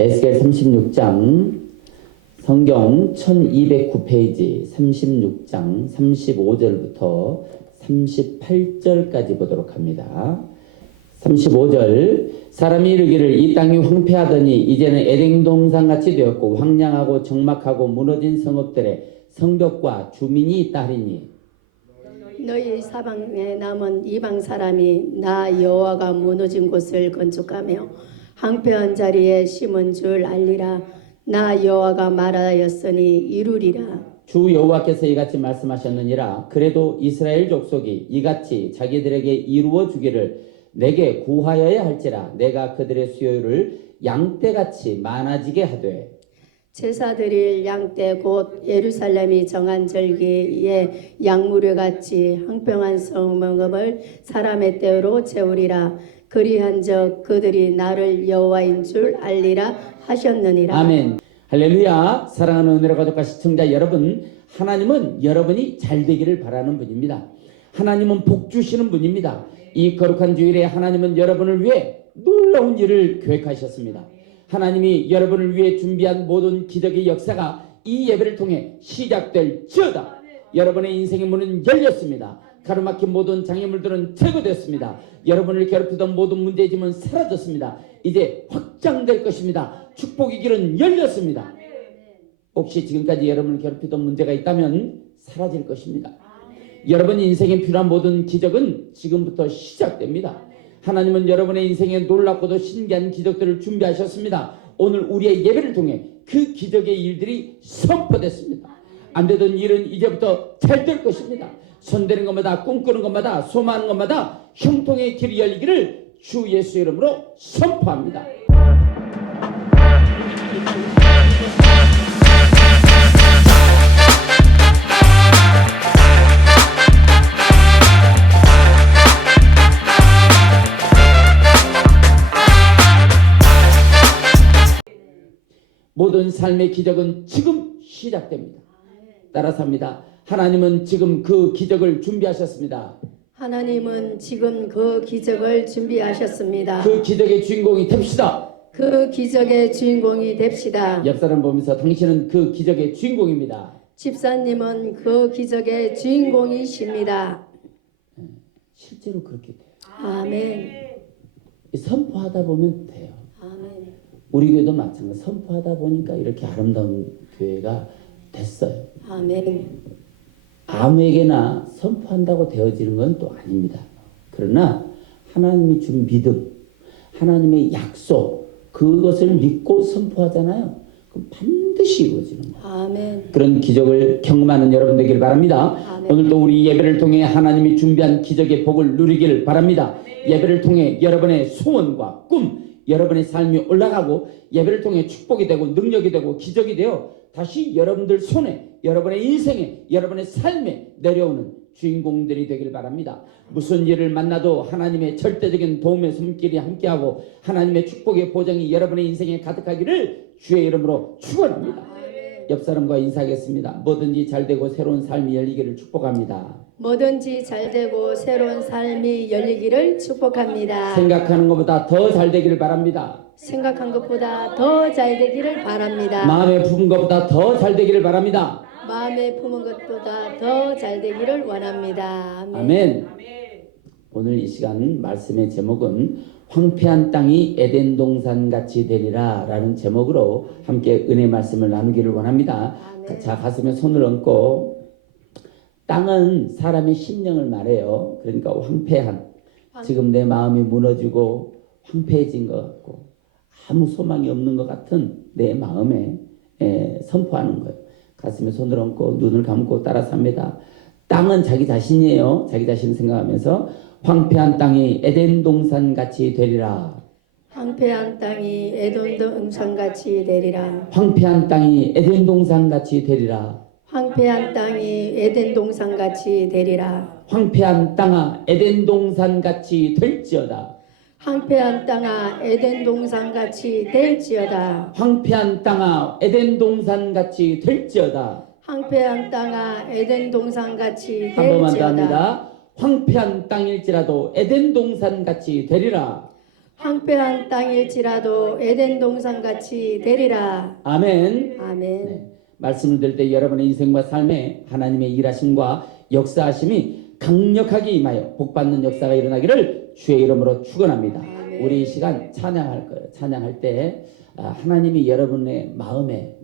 에스겔 36장 성경 1209페이지 36장 35절부터 38절까지 보도록 합니다. 35절 사람이 이르기를 이 땅이 황폐하더니 이제는 에덴 동산같이 되었고 황량하고 적막하고 무너진 성읍들의 성벽과 주민이 있다 하리니 너희 사방에 남은 이방 사람이 나 여호와가 무너진 곳을 건축하며 황폐한 자리에 심은 줄 알리라. 나 여호와가 말하였으니 이루리라. 주 여호와께서 이같이 말씀하셨느니라. 그래도 이스라엘 족속이 이같이 자기들에게 이루어 주기를 내게 구하여야 할지라. 내가 그들의 수요를 양떼같이 많아지게 하되 제사 드릴 양떼 곧 예루살렘이 정한 절기에 양무려같이 황평한 성읍을 사람의 떼로 채우리라. 그리한즉 그들이 나를 여호와인 줄 알리라 하셨느니라. 아멘. 할렐루야. 사랑하는 은혜로 가족과 시청자 여러분, 하나님은 여러분이 잘 되기를 바라는 분입니다. 하나님은 복 주시는 분입니다. 이 거룩한 주일에 하나님은 여러분을 위해 놀라운 일을 계획하셨습니다. 하나님이 여러분을 위해 준비한 모든 기적의 역사가 이 예배를 통해 시작될지어다. 여러분의 인생의 문은 열렸습니다. 가로막힌 모든 장애물들은 제거됐습니다. 여러분을 괴롭히던 모든 문제의 짐은 사라졌습니다. 이제 확장될 것입니다. 축복의 길은 열렸습니다. 혹시 지금까지 여러분을 괴롭히던 문제가 있다면 사라질 것입니다. 여러분 인생에 필요한 모든 기적은 지금부터 시작됩니다. 하나님은 여러분의 인생에 놀랍고도 신기한 기적들을 준비하셨습니다. 오늘 우리의 예배를 통해 그 기적의 일들이 선포됐습니다. 안 되던 일은 이제부터 잘 될 것입니다. 손대는 것마다 꿈꾸는 것마다 소망하는 것마다 형통의 길이 열리기를 주 예수 이름으로 선포합니다. 모든 삶의 기적은 지금 시작됩니다. 따라서 합니다. 하나님은 지금 그 기적을 준비하셨습니다. 하나님은 지금 그 기적을 준비하셨습니다. 그 기적의 주인공이 됩시다. 그 기적의 주인공이 됩시다. 옆 사람 보면서 당신은 그 기적의 주인공입니다. 집사님은 그 기적의 주인공이십니다. 실제로 그렇게 돼요. 아멘. 선포하다 보면 돼요. 아멘. 우리 교회도 마찬가지. 선포하다 보니까 이렇게 아름다운 교회가 됐어요. 아멘. 아무에게나 선포한다고 되어지는 건 또 아닙니다. 그러나 하나님이 준 믿음, 하나님의 약속, 그것을 믿고 선포하잖아요. 그럼 반드시 이루어지는 거예요. 아멘. 그런 기적을 경험하는 여러분 되기를 바랍니다. 아멘. 오늘도 우리 예배를 통해 하나님이 준비한 기적의 복을 누리기를 바랍니다. 예배를 통해 여러분의 소원과 꿈, 여러분의 삶이 올라가고 예배를 통해 축복이 되고 능력이 되고 기적이 되어 다시 여러분들 손에, 여러분의 인생에, 여러분의 삶에 내려오는 주인공들이 되길 바랍니다. 무슨 일을 만나도 하나님의 절대적인 도움의 손길이 함께하고 하나님의 축복의 보장이 여러분의 인생에 가득하기를 주의 이름으로 축원합니다. 옆 사람과 인사하겠습니다. 뭐든지 잘되고 새로운 삶이 열리기를 축복합니다. 뭐든지 잘되고 새로운 삶이 열리기를 축복합니다. 생각하는 것보다 더 잘되기를 바랍니다. 생각한 것보다 더 잘되기를 바랍니다. 마음에 품은 것보다 더 잘되기를 바랍니다. 마음에 품은 것보다 더 잘되기를 원합니다. 아멘. 아멘. 오늘 이 시간 말씀의 제목은 황폐한 땅이 에덴 동산같이 되리라 라는 제목으로 함께 은혜 말씀을 나누기를 원합니다. 아멘. 자, 가슴에 손을 얹고 땅은 사람의 심령을 말해요. 그러니까 황폐한, 지금 내 마음이 무너지고 황폐해진 것 같고 아무 소망이 없는 것 같은 내 마음에 선포하는 거예요. 가슴에 손을 얹고 눈을 감고 따라서 합니다. 땅은 자기 자신이에요. 자기 자신을 생각하면서 황폐한 땅이 에덴 동산같이 되리라. 황폐한 땅이 에돔 동산같이 되리라. 황폐한 땅이 에덴 동산같이 되리라. 황폐한 땅이 에덴 동산같이 되리라. 황폐한 땅아 에덴 동산같이 될지어다. 황폐한 땅아 에덴 동산같이 될지어다. 황폐한 땅아 에덴 동산같이 될지어다. 황폐한 땅아 에덴 동산같이 한 번만 더 될지어다. 합니다. 황폐한 땅일지라도 에덴 동산같이 되리라. 황폐한 땅일지라도 에덴 동산같이 되리라. 아멘. 아멘. 네. 말씀을 들을 때 여러분의 인생과 삶에 하나님의 일하심과 역사하심이 강력하게 임하여 복받는 역사가 일어나기를 주의 이름으로 축원합니다. 아멘. 우리 이 시간 찬양할 거예요. 찬양할 때 하나님이 여러분의 마음에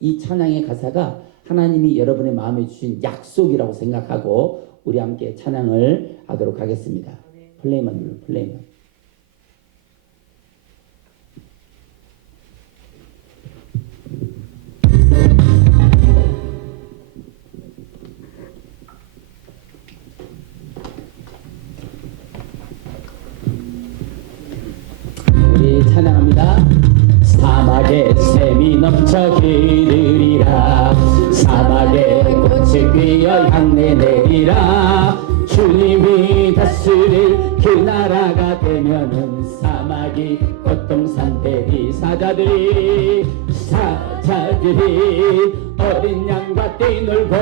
이 찬양의 가사가 하나님이 여러분의 마음에 주신 약속이라고 생각하고 우리 함께 찬양을 하도록 하겠습니다. 플레이만 눌러, 플레이만. 우리 찬양합니다. 사막에 샘이 넘쳐 기르리라. 사막에 꽃이 피어 향내 내리라. 주님이 다스릴 그 나라가 되면은 사막이 꽃동산 되리. 사자들이 어린 양과 뛰놀고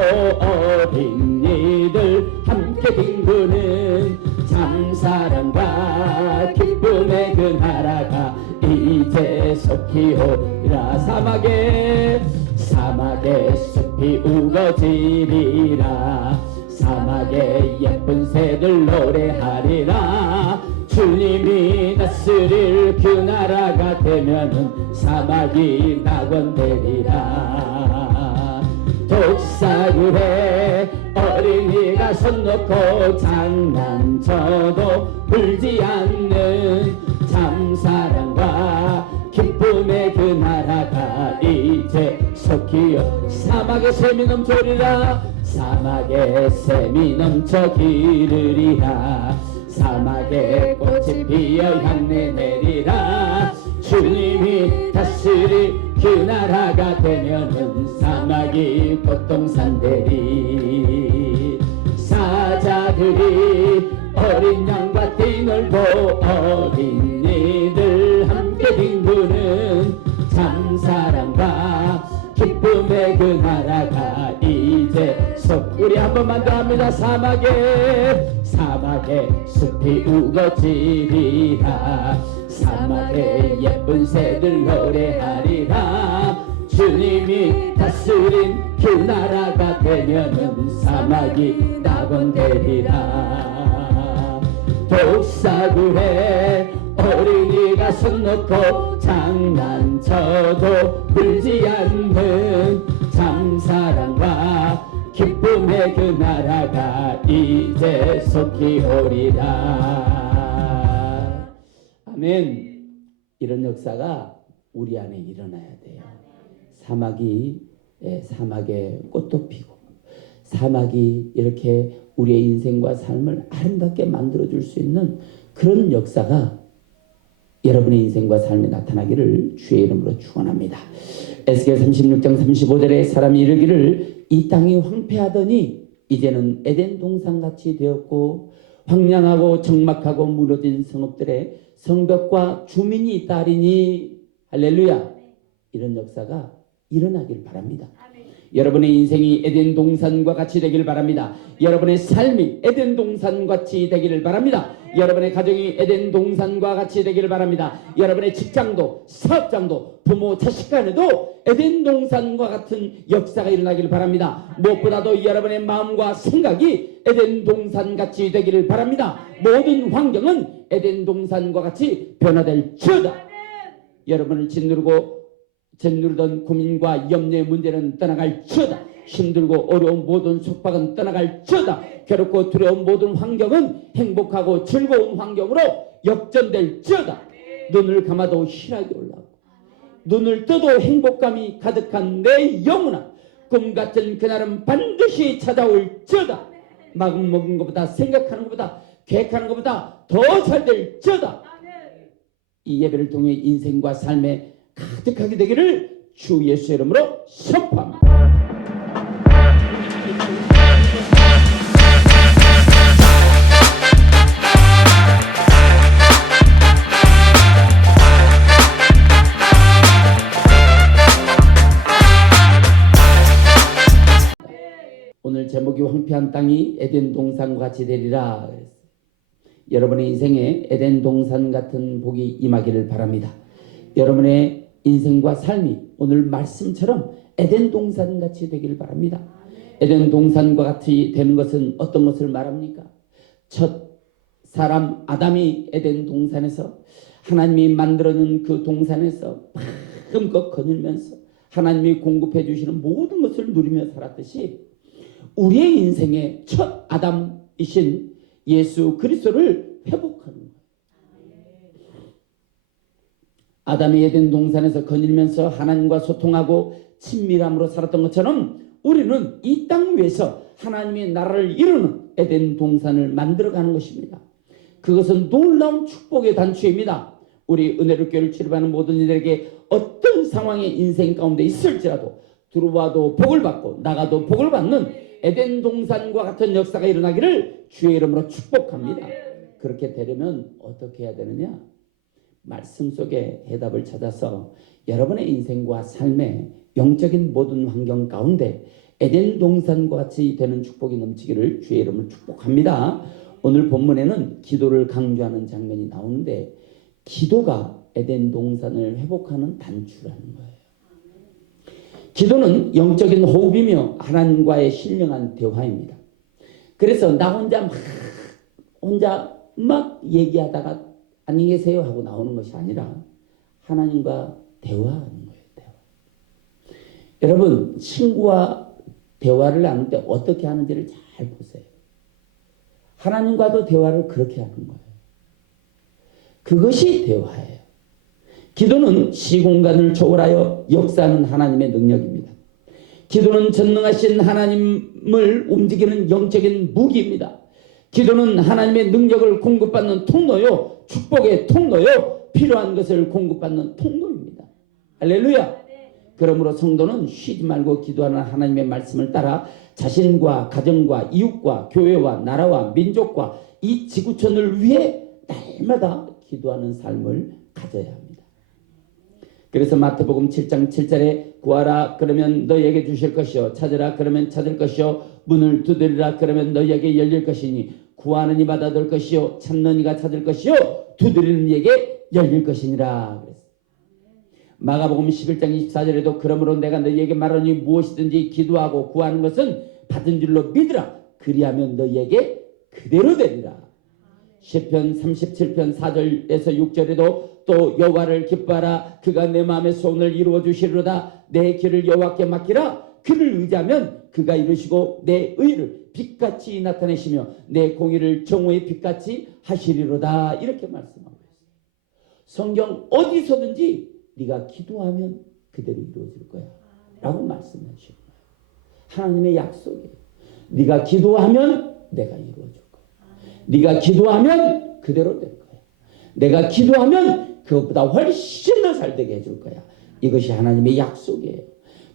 어린이들 함께 뒹구는 참사랑과 기쁨의 그 나라가 이제 속히 오리라. 사막에 숲이 우거지리라. 사막에 예쁜 새들 노래하리라. 주님이 다스릴 그 나라가 되면은 사막이 낙원되리라. 독사굴에 어린이가 손 놓고 장난쳐도 울지 않는 참사랑과 기쁨의 그 나라가 이제 속히 사막에 샘이 넘쳐리라. 사막에 샘이 넘쳐 기르리라. 사막에 꽃이 피어 향내 내리라. 주님이 다스릴 그 나라가 되면은 사막이 꽃동산 되리. 사자들이 어린 양과 뛰놀고 어린이들 함께 뒹구는 참사랑과 기쁨의 그 나라가 이제 우리 한 번만 더 합니다. 사막에 숲이 우거지리라. 사막에 예쁜 새들 노래하리라. 주님이 다스린 그 나라가 되면은 사막이 낙원되리라. 독사굴에 어린이가 손 놓고 장난쳐도 울지 않는 참사랑과 기쁨의 그 나라가 이제 속히 오리라. 아멘. 이런 역사가 우리 안에 일어나야 돼요. 사막에 꽃도 피고 사막이 이렇게 우리의 인생과 삶을 아름답게 만들어줄 수 있는 그런 역사가 여러분의 인생과 삶에 나타나기를 주의 이름으로 축원합니다. 에스겔 36장 35절에 사람이 이르기를 이 땅이 황폐하더니 이제는 에덴 동산같이 되었고 황량하고 적막하고 무너진 성읍들의 성벽과 주민이 있다 하리니 할렐루야. 이런 역사가 일어나길 바랍니다. 여러분의 인생이 에덴 동산과 같이 되길 바랍니다. 여러분의 삶이 에덴 동산과 같이 되기를 바랍니다. 여러분의 가정이 에덴 동산과 같이 되기를 바랍니다. 여러분의 직장도 사업장도 부모 자식 간에도 에덴 동산과 같은 역사가 일어나기를 바랍니다. 무엇보다도 여러분의 마음과 생각이 에덴 동산같이 되기를 바랍니다. 모든 환경은 에덴 동산과 같이 변화될지어다. 여러분을 짓누르던 고민과 염려의 문제는 떠나갈지어다. 힘들고 어려운 모든 속박은 떠나갈지어다. 괴롭고 두려운 모든 환경은 행복하고 즐거운 환경으로 역전될지어다. 눈을 감아도 희락이 올라오고 눈을 떠도 행복감이 가득한 내 영혼아, 꿈같은 그날은 반드시 찾아올지어다. 마음 먹은 것보다 생각하는 것보다 계획하는 것보다 더 잘 될지어다. 이 예배를 통해 인생과 삶에 가득하게 되기를 주 예수의 이름으로 선포합니다. 오늘 제목이 황폐한 땅이 에덴 동산과 같이 되리라. 여러분의 인생에 에덴 동산 같은 복이 임하기를 바랍니다. 여러분의 인생과 삶이 오늘 말씀처럼 에덴 동산 같이 되기를 바랍니다. 에덴 동산과 같이 되는 것은 어떤 것을 말합니까? 첫 사람 아담이 에덴 동산에서 하나님이 만들어놓은 그 동산에서 마음껏 거닐면서 하나님이 공급해 주시는 모든 것을 누리며 살았듯이 우리의 인생의 첫 아담이신 예수 그리스도를 회복하는 거예요. 아담이 에덴 동산에서 거닐면서 하나님과 소통하고 친밀함으로 살았던 것처럼 우리는 이 땅 위에서 하나님의 나라를 이루는 에덴 동산을 만들어가는 것입니다. 그것은 놀라운 축복의 단추입니다. 우리 은혜로 교회를 출입하는 모든 이들에게 어떤 상황의 인생 가운데 있을지라도 들어와도 복을 받고 나가도 복을 받는 에덴 동산과 같은 역사가 일어나기를 주의 이름으로 축복합니다. 그렇게 되려면 어떻게 해야 되느냐? 말씀 속에 해답을 찾아서 여러분의 인생과 삶의 영적인 모든 환경 가운데 에덴 동산과 같이 되는 축복이 넘치기를 주의 이름으로 축복합니다. 오늘 본문에는 기도를 강조하는 장면이 나오는데 기도가 에덴 동산을 회복하는 단추라는 거예요. 기도는 영적인 호흡이며 하나님과의 신령한 대화입니다. 그래서 나 혼자 막 얘기하다가 안녕히 계세요 하고 나오는 것이 아니라 하나님과 대화하는 거예요. 대화. 여러분 친구와 대화를 나눌 때 어떻게 하는지를 잘 보세요. 하나님과도 대화를 그렇게 하는 거예요. 그것이 대화예요. 기도는 시공간을 초월하여 역사하는 하나님의 능력입니다. 기도는 전능하신 하나님을 움직이는 영적인 무기입니다. 기도는 하나님의 능력을 공급받는 통로요, 축복의 통로요, 필요한 것을 공급받는 통로입니다. 할렐루야. 그러므로 성도는 쉬지 말고 기도하는 하나님의 말씀을 따라 자신과 가정과 이웃과 교회와 나라와 민족과 이 지구촌을 위해 날마다 기도하는 삶을 가져야 합니다. 그래서 마태복음 7장 7절에 구하라 그러면 너희에게 주실 것이요 찾으라 그러면 찾을 것이요 문을 두드리라 그러면 너희에게 열릴 것이니 구하는 이 받아들 것이요 찾는 이가 찾을 것이요 두드리는 이에게 열릴 것이니라. 마가복음 11장 24절에도 그러므로 내가 너희에게 말하니 무엇이든지 기도하고 구하는 것은 받은 줄로 믿으라 그리하면 너희에게 그대로 되리라. 시편 37편 4절에서 6절에도 또 여호와를 기뻐하라 그가 내 마음의 소원을 이루어 주시리로다 내 길을 여호와께 맡기라 그를 의지하면 그가 이루시고 내 의를 빛같이 나타내시며 내 공의를 정오의 빛같이 하시리로다. 이렇게 말씀하고 있어요. 성경 어디서든지 네가 기도하면 그대로 이루어질 거야 라고 말씀하시는 거예요. 하나님의 약속이에요. 네가 기도하면 내가 이루어줄 거야. 네가 기도하면 그대로 될 거야. 내가 기도하면 그것보다 훨씬 더 잘 되게 해줄 거야. 이것이 하나님의 약속이에요.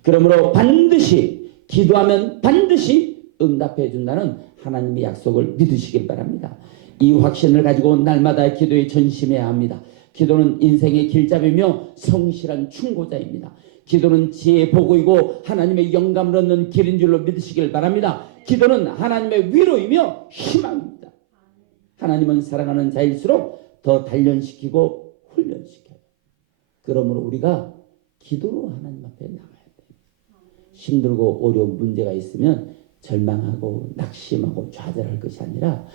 그러므로 반드시 기도하면 반드시 응답해 준다는 하나님의 약속을 믿으시길 바랍니다. 이 확신을 가지고 날마다 기도에 전심해야 합니다. 기도는 인생의 길잡이며 성실한 충고자입니다. 기도는 지혜의 보고이고 하나님의 영감을 얻는 길인 줄로 믿으시길 바랍니다. 기도는 하나님의 위로이며 희망입니다. 하나님은 사랑하는 자일수록 더 단련시키고 훈련시켜요. 그러므로 우리가 기도로 하나님 앞에 나가야 돼요. 힘들고 어려운 문제가 있으면 절망하고 낙심하고 좌절할 것이 아니라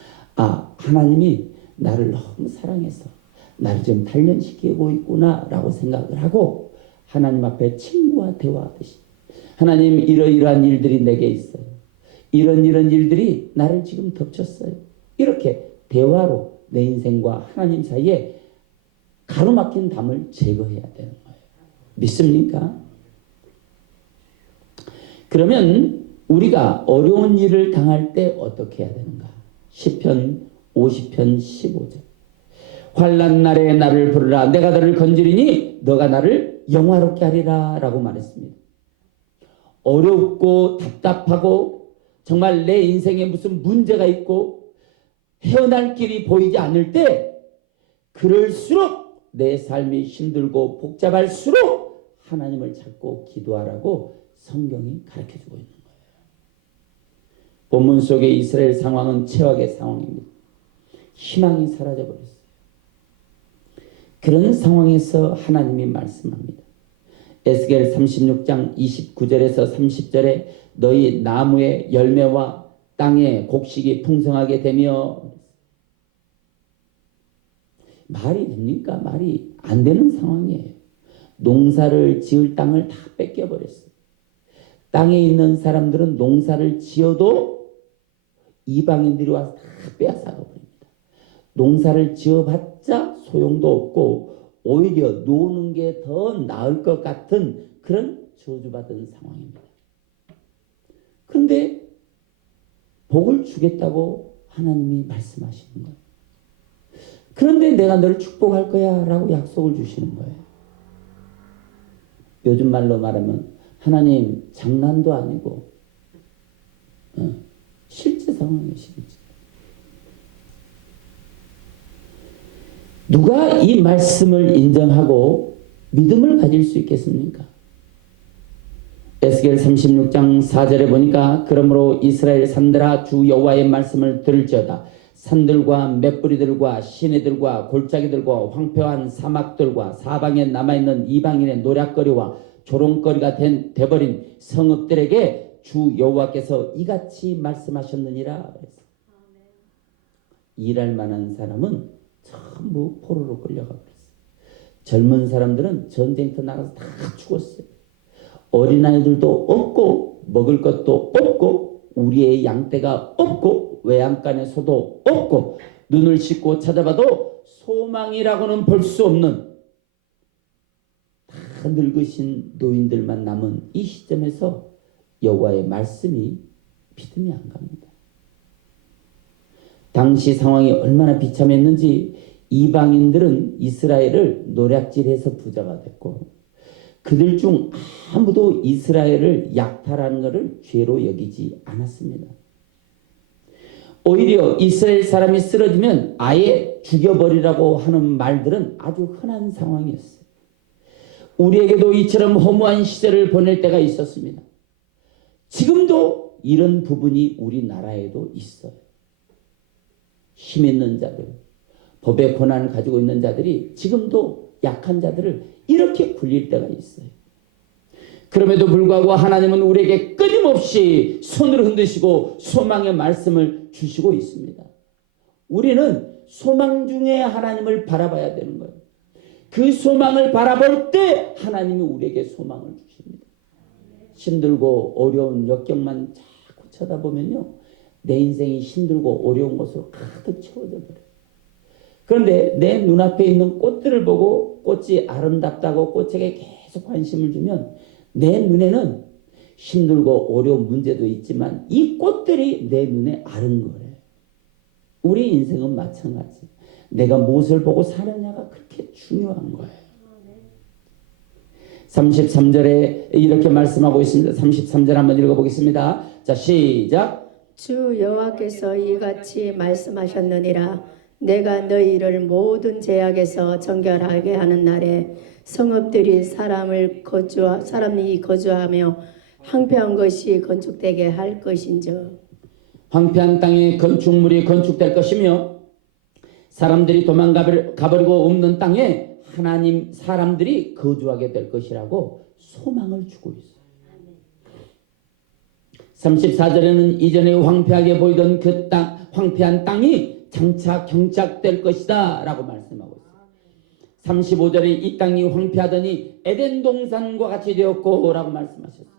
하나님이 나를 너무 사랑해서 나를 좀 단련시키고 있구나 라고 생각을 하고 하나님 앞에 친구와 대화하듯이 하나님 이러이러한 일들이 내게 있어요. 이런 일들이 나를 지금 덮쳤어요. 이렇게 대화로 내 인생과 하나님 사이에 가로막힌 담을 제거해야 되는 거예요. 믿습니까? 그러면 우리가 어려운 일을 당할 때 어떻게 해야 되는가? 시편 50편 15절 환난 날에 나를 부르라 내가 너를 건지리니 너가 나를 영화롭게 하리라 라고 말했습니다. 어렵고 답답하고 정말 내 인생에 무슨 문제가 있고 헤어날 길이 보이지 않을 때 그럴수록 내 삶이 힘들고 복잡할수록 하나님을 찾고 기도하라고 성경이 가르쳐주고 있는 거예요. 본문 속의 이스라엘 상황은 최악의 상황입니다. 희망이 사라져 버렸어요. 그런 상황에서 하나님이 말씀합니다. 에스겔 36장 29절에서 30절에 너희 나무의 열매와 땅의 곡식이 풍성하게 되며, 말이 됩니까? 말이 안 되는 상황이에요. 농사를 지을 땅을 다 뺏겨버렸어요. 땅에 있는 사람들은 농사를 지어도 이방인들이 와서 다 빼앗아가 버립니다. 농사를 지어봤자 소용도 없고 오히려 노는 게 더 나을 것 같은 그런 저주받은 상황입니다. 그런데 복을 주겠다고 하나님이 말씀하시는 거예요. 그런데 내가 너를 축복할 거야 라고 약속을 주시는 거예요. 요즘 말로 말하면 하나님 장난도 아니고 실제 상황이에요. 실제. 누가 이 말씀을 인정하고 믿음을 가질 수 있겠습니까? 에스겔 36장 4절에 보니까 그러므로 이스라엘 산들아 주 여호와의 말씀을 들을지어다. 산들과 맷뿌리들과 시내들과 골짜기들과 황폐한 사막들과 사방에 남아있는 이방인의 노략거리와 조롱거리가 돼버린 성읍들에게 주 여호와께서 이같이 말씀하셨느니라. 일할 만한 사람은 전부 포로로 끌려가 버렸어요. 젊은 사람들은 전쟁터 나가서 다 죽었어요. 어린아이들도 없고 먹을 것도 없고 우리의 양떼가 없고 외양간의 소도 없고 눈을 씻고 찾아봐도 소망이라고는 볼 수 없는 다 늙으신 노인들만 남은 이 시점에서 여호와의 말씀이 믿음이 안 갑니다. 당시 상황이 얼마나 비참했는지 이방인들은 이스라엘을 노략질해서 부자가 됐고 그들 중 아무도 이스라엘을 약탈하는 것을 죄로 여기지 않았습니다. 오히려 이스라엘 사람이 쓰러지면 아예 죽여버리라고 하는 말들은 아주 흔한 상황이었어요. 우리에게도 이처럼 허무한 시절을 보낼 때가 있었습니다. 지금도 이런 부분이 우리나라에도 있어요. 힘 있는 자들, 법의 권한을 가지고 있는 자들이 지금도 약한 자들을 이렇게 굴릴 때가 있어요. 그럼에도 불구하고 하나님은 우리에게 끊임없이 손을 흔드시고 소망의 말씀을 주시고 있습니다. 우리는 소망 중에 하나님을 바라봐야 되는 거예요. 그 소망을 바라볼 때 하나님이 우리에게 소망을 주십니다. 힘들고 어려운 역경만 자꾸 쳐다보면요, 내 인생이 힘들고 어려운 것으로 가득 채워져 버려요. 그런데 내 눈앞에 있는 꽃들을 보고 꽃이 아름답다고 꽃에게 계속 관심을 주면 내 눈에는 힘들고 어려운 문제도 있지만 이 꽃들이 내 눈에 아른 거예요. 우리 인생은 마찬가지. 내가 무엇을 보고 사느냐가 그렇게 중요한 거예요. 33절에 이렇게 말씀하고 있습니다. 33절 한번 읽어보겠습니다. 자, 시작. 주 여호와께서 이같이 말씀하셨느니라. 내가 너희를 모든 죄악에서 정결하게 하는 날에 성읍들이 사람이 거주하며 황폐한 것이 건축되게 할 것인즉 황폐한 땅에 건축물이 건축될 것이며 사람들이 도망가버리고 없는 땅에 하나님 사람들이 거주하게 될 것이라고 소망을 주고 있어요. 34절에는 이전에 황폐하게 보이던 그 땅, 황폐한 땅이 장차 경작될 것이다 라고 말씀하고 있어요. 35절에 이 땅이 황폐하더니 에덴 동산과 같이 되었고 라고 말씀하셨어요.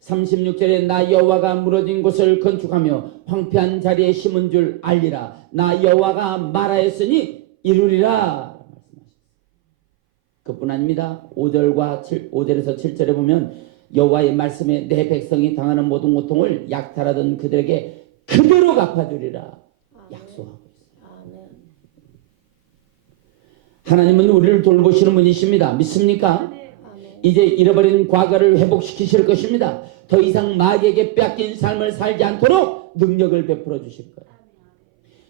36절에 나 여호와가 무너진 곳을 건축하며 황폐한 자리에 심은 줄 알리라. 나 여호와가 말하였으니 이루리라. 그뿐 아닙니다. 5절에서 7절에 보면 여호와의 말씀에 내 백성이 당하는 모든 고통을 약탈하던 그들에게 그대로 갚아주리라 약속하고 있어요. 하나님은 우리를 돌보시는 분이십니다. 믿습니까? 이제 잃어버린 과거를 회복시키실 것입니다. 더 이상 마귀에게 뺏긴 삶을 살지 않도록 능력을 베풀어 주실 거예요.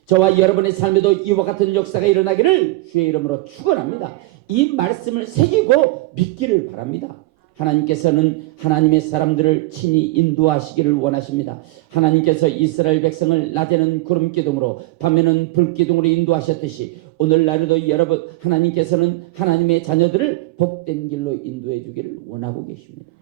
저와 여러분의 삶에도 이와 같은 역사가 일어나기를 주의 이름으로 축원합니다. 이 말씀을 새기고 믿기를 바랍니다. 하나님께서는 하나님의 사람들을 친히 인도하시기를 원하십니다. 하나님께서 이스라엘 백성을 낮에는 구름 기둥으로 밤에는 불 기둥으로 인도하셨듯이 오늘날에도 여러분 하나님께서는 하나님의 자녀들을 복된 길로 인도해 주기를 원하고 계십니다.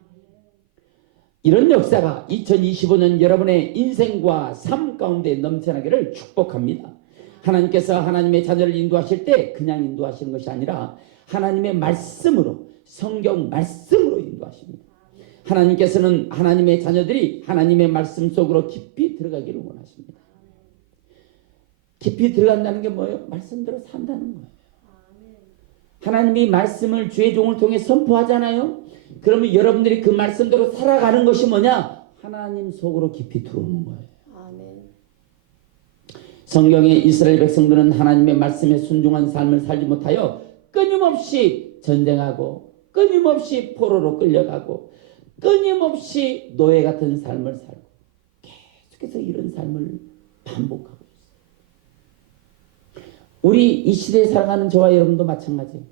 이런 역사가 2025년 여러분의 인생과 삶 가운데 넘쳐나기를 축복합니다. 하나님께서 하나님의 자녀를 인도하실 때 그냥 인도하시는 것이 아니라 하나님의 말씀으로, 성경 말씀으로 인도하십니다. 하나님께서는 하나님의 자녀들이 하나님의 말씀 속으로 깊이 들어가기를 원하십니다. 깊이 들어간다는 게 뭐예요? 말씀대로 산다는 거예요. 하나님이 말씀을 주의 종을 통해 선포하잖아요. 그러면 여러분들이 그 말씀대로 살아가는 것이 뭐냐? 하나님 속으로 깊이 들어오는 거예요. 아멘. 성경의 이스라엘 백성들은 하나님의 말씀에 순종한 삶을 살지 못하여 끊임없이 전쟁하고 끊임없이 포로로 끌려가고 끊임없이 노예 같은 삶을 살고 계속해서 이런 삶을 반복하고 있어요. 우리 이 시대에 살아가는 저와 여러분도 마찬가지예요.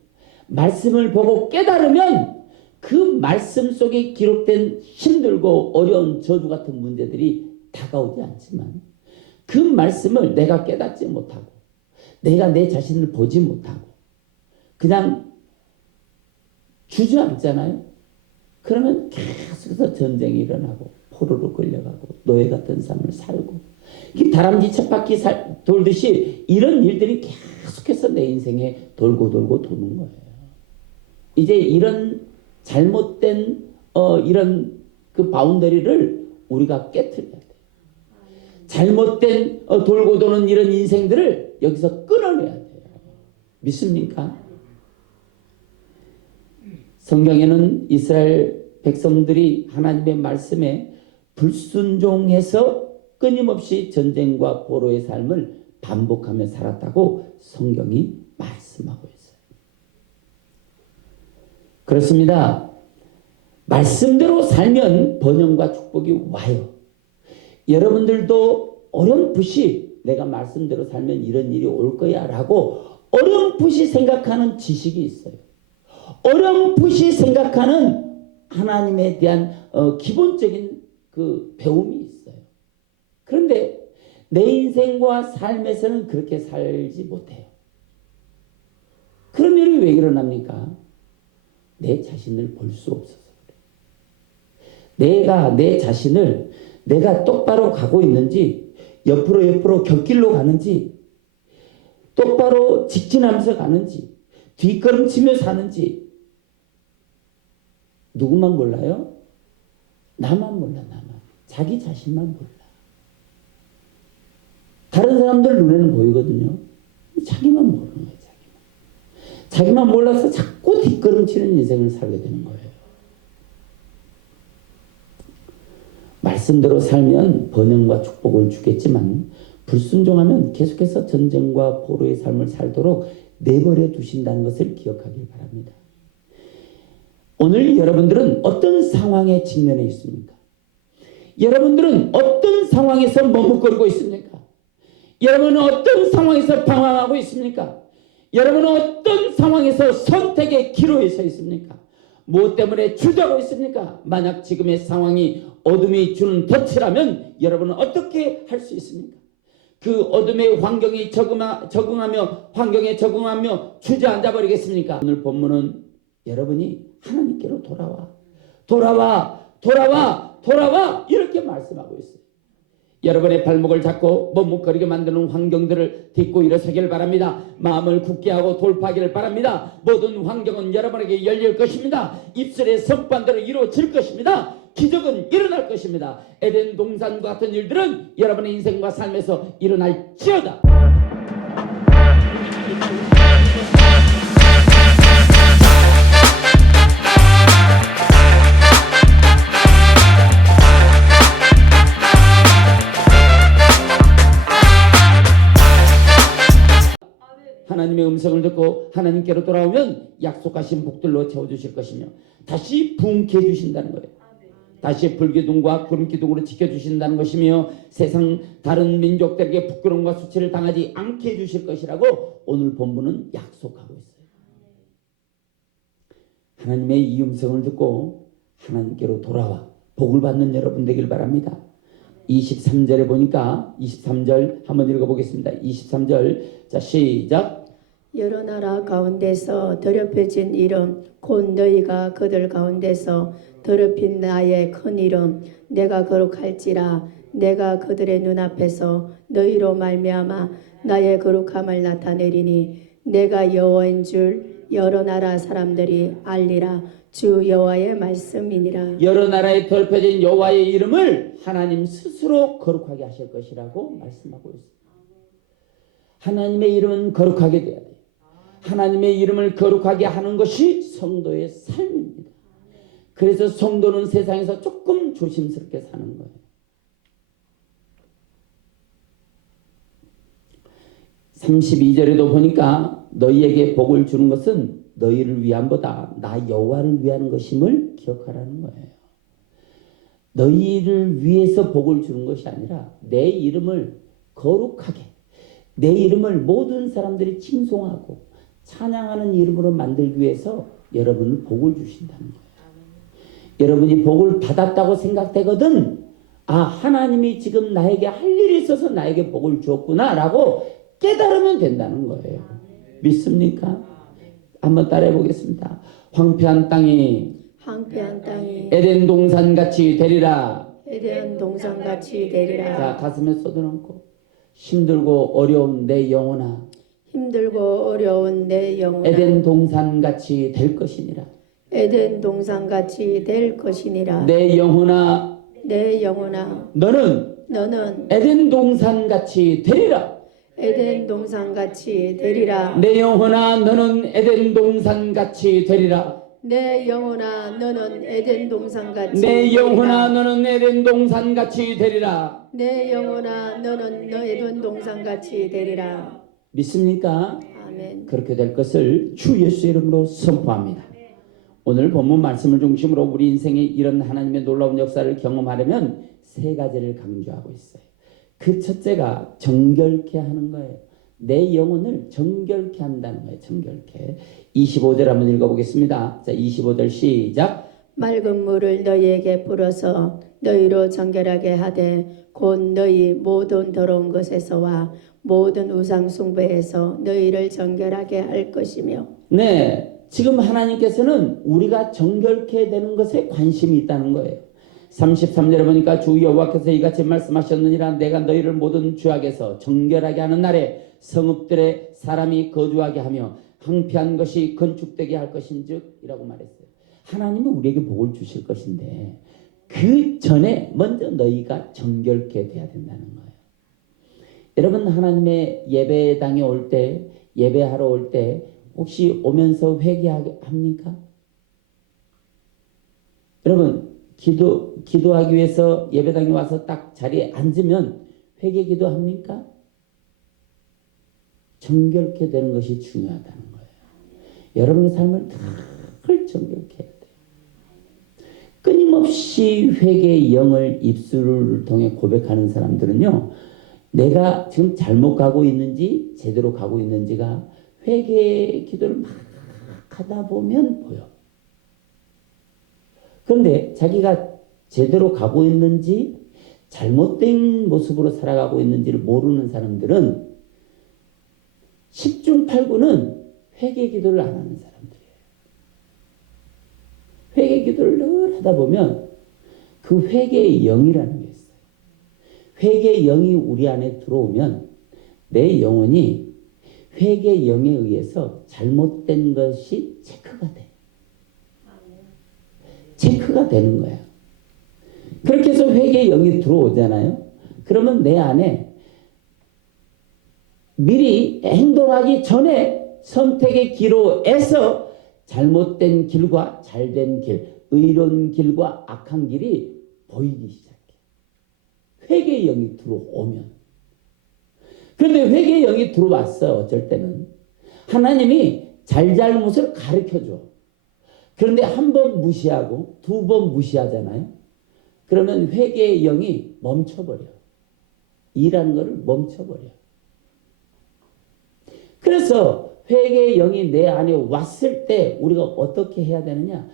말씀을 보고 깨달으면 그 말씀 속에 기록된 힘들고 어려운 저주 같은 문제들이 다가오지 않지만 그 말씀을 내가 깨닫지 못하고 내가 내 자신을 보지 못하고 그냥 주저앉잖아요. 그러면 계속해서 전쟁이 일어나고 포로로 끌려가고 노예 같은 삶을 살고 다람쥐 쳇바퀴 돌듯이 이런 일들이 계속해서 내 인생에 돌고 돌고 도는 거예요. 이제 이런 잘못된 이런 그 바운더리를 우리가 깨트려야 돼요. 잘못된 돌고 도는 이런 인생들을 여기서 끊어내야 돼요. 믿습니까? 성경에는 이스라엘 백성들이 하나님의 말씀에 불순종해서 끊임없이 전쟁과 포로의 삶을 반복하며 살았다고 성경이 말씀하고 있어요. 그렇습니다. 말씀대로 살면 번영과 축복이 와요. 여러분들도 어렴풋이 내가 말씀대로 살면 이런 일이 올 거야 라고 어렴풋이 생각하는 지식이 있어요. 어렴풋이 생각하는 하나님에 대한 기본적인 그 배움이 있어요. 그런데 내 인생과 삶에서는 그렇게 살지 못해요. 그런 일이 왜 일어납니까? 내 자신을 볼 수 없어서 그래요. 내가 내 자신을 내가 똑바로 가고 있는지 옆으로 곁길로 가는지 똑바로 직진하면서 가는지 뒷걸음치며 사는지 누구만 몰라요? 나만 몰라. 자기 자신만 몰라. 다른 사람들 눈에는 보이거든요. 자기만 모르는 거예요. 자기만 몰라서 자꾸 뒷걸음치는 인생을 살게 되는 거예요. 말씀대로 살면 번영과 축복을 주겠지만 불순종하면 계속해서 전쟁과 포로의 삶을 살도록 내버려 두신다는 것을 기억하길 바랍니다. 오늘 여러분들은 어떤 상황에 직면해 있습니까? 여러분들은 어떤 상황에서 머뭇거리고 있습니까? 여러분은 어떤 상황에서 방황하고 있습니까? 여러분은 어떤 상황에서 선택의 기로에 서 있습니까? 무엇 때문에 주저하고 있습니까? 만약 지금의 상황이 어둠이 주는 덫이라면 여러분은 어떻게 할 수 있습니까? 그 어둠의 환경에 적응하며 주저앉아 버리겠습니까? 오늘 본문은 여러분이 하나님께로 돌아와 이렇게 말씀하고 있어요. 여러분의 발목을 잡고 머뭇거리게 만드는 환경들을 딛고 일어서길 바랍니다. 마음을 굳게 하고 돌파하기를 바랍니다. 모든 환경은 여러분에게 열릴 것입니다. 입술의 선반대로 이루어질 것입니다. 기적은 일어날 것입니다. 에덴 동산과 같은 일들은 여러분의 인생과 삶에서 일어날지어다. 하나님의 음성을 듣고 하나님께로 돌아오면 약속하신 복들로 채워주실 것이며 다시 부흥케 해주신다는 거예요. 다시 불기둥과 구름기둥으로 지켜주신다는 것이며 세상 다른 민족들에게 부끄러움과 수치를 당하지 않게 해주실 것이라고 오늘 본문은 약속하고 있어요. 하나님의 이 음성을 듣고 하나님께로 돌아와 복을 받는 여러분 되길 바랍니다. 23절에 보니까 23절 한번 읽어보겠습니다. 23절 자 시작. 여러 나라 가운데서 더럽혀진 이름 곧 너희가 그들 가운데서 더럽힌 나의 큰 이름 내가 거룩할지라. 내가 그들의 눈앞에서 너희로 말미암아 나의 거룩함을 나타내리니 내가 여호와인 줄 여러 나라 사람들이 알리라. 주 여호와의 말씀이니라. 여러 나라에 더럽혀진 여호와의 이름을 하나님 스스로 거룩하게 하실 것이라고 말씀하고 있습니다. 하나님의 이름은 거룩하게 돼야 돼요. 하나님의 이름을 거룩하게 하는 것이 성도의 삶입니다. 그래서 성도는 세상에서 조금 조심스럽게 사는 거예요. 32절에도 보니까 너희에게 복을 주는 것은 너희를 위함보다 나 여호와를 위한 것임을 기억하라는 거예요. 너희를 위해서 복을 주는 것이 아니라 내 이름을 거룩하게, 내 이름을 모든 사람들이 칭송하고 찬양하는 이름으로 만들기 위해서 여러분을 복을 주신다는 거예요. 여러분이 복을 받았다고 생각되거든 하나님이 지금 나에게 할 일이 있어서 나에게 복을 주었구나 라고 깨달으면 된다는 거예요. 믿습니까? 한번 따라해 보겠습니다. 황폐한 땅이 에덴 동산같이 되리라. 에덴 동산같이 되리라. 자, 가슴에 쏟아놓고 힘들고 어려운 내 영혼아 힘들고 어려운 내 영혼아 에덴 동산같이 될 것이니라. 에덴 동산같이 될 것이니라. 내 영혼아 너는 에덴 동산같이 되리라. 에덴 동산같이 되리라. 내 영혼아 너는 에덴 동산같이 되리라. 내 영혼아 너는 에덴 동산같이 내 영혼아 너는 에덴 동산같이 되리라. 내 영혼아 너는 에덴 동산같이 되리라. 믿습니까? 아멘. 그렇게 될 것을 주 예수의 이름으로 선포합니다. 오늘 본문 말씀을 중심으로 우리 인생에 이런 하나님의 놀라운 역사를 경험하려면 세 가지를 강조하고 있어요. 그 첫째가 정결케 하는 거예요. 내 영혼을 정결케 한다는 거예요. 정결케. 25절 한번 읽어보겠습니다. 자, 25절 시작. 맑은 물을 너희에게 불어서 너희로 정결하게 하되 곧 너희 모든 더러운 것에서와 모든 우상 숭배에서 너희를 정결하게 할 것이며. 네, 지금 하나님께서는 우리가 정결케 되는 것에 관심이 있다는 거예요. 33절에 보니까 주 여호와께서 이같이 말씀하셨느니라. 내가 너희를 모든 죄악에서 정결하게 하는 날에 성읍들의 사람이 거주하게 하며 황폐한 것이 건축되게 할 것인즉 이라고 말했어요. 하나님은 우리에게 복을 주실 것인데 그 전에 먼저 너희가 정결케 돼야 된다는 거예요. 여러분, 하나님의 예배당에 올 때, 예배하러 올 때 혹시 오면서 회개합니까? 여러분, 기도하기 위해서 예배당에 와서 딱 자리에 앉으면 회개 기도합니까? 정결케 되는 것이 중요하다는 거예요. 여러분의 삶을 늘 정결케 해야 돼요. 끊임없이 회개의 영을 입술을 통해 고백하는 사람들은요, 내가 지금 잘못 가고 있는지 제대로 가고 있는지가 회개의 기도를 막 하다 보면 보여. 그런데 자기가 제대로 가고 있는지 잘못된 모습으로 살아가고 있는지를 모르는 사람들은 10중 8구는 회개 기도를 안 하는 사람들이에요. 회개 기도를 늘 하다 보면 그 회개의 영이라는 게 있어요. 회개의 영이 우리 안에 들어오면 내 영혼이 회개의 영에 의해서 잘못된 것이 체크가 돼. 체크가 되는 거야. 그렇게 해서 회개의 영이 들어오잖아요. 그러면 내 안에 미리 행동하기 전에 선택의 기로에서 잘못된 길과 잘된 길, 의로운 길과 악한 길이 보이기 시작해. 회개의 영이 들어오면. 그런데 회개의 영이 들어왔어. 어쩔 때는 하나님이 잘잘못을 가르쳐줘. 그런데 한 번 무시하고 두 번 무시하잖아요. 그러면 회개의 영이 멈춰버려. 일하는 것을 멈춰버려. 그래서 회개의 영이 내 안에 왔을 때 우리가 어떻게 해야 되느냐?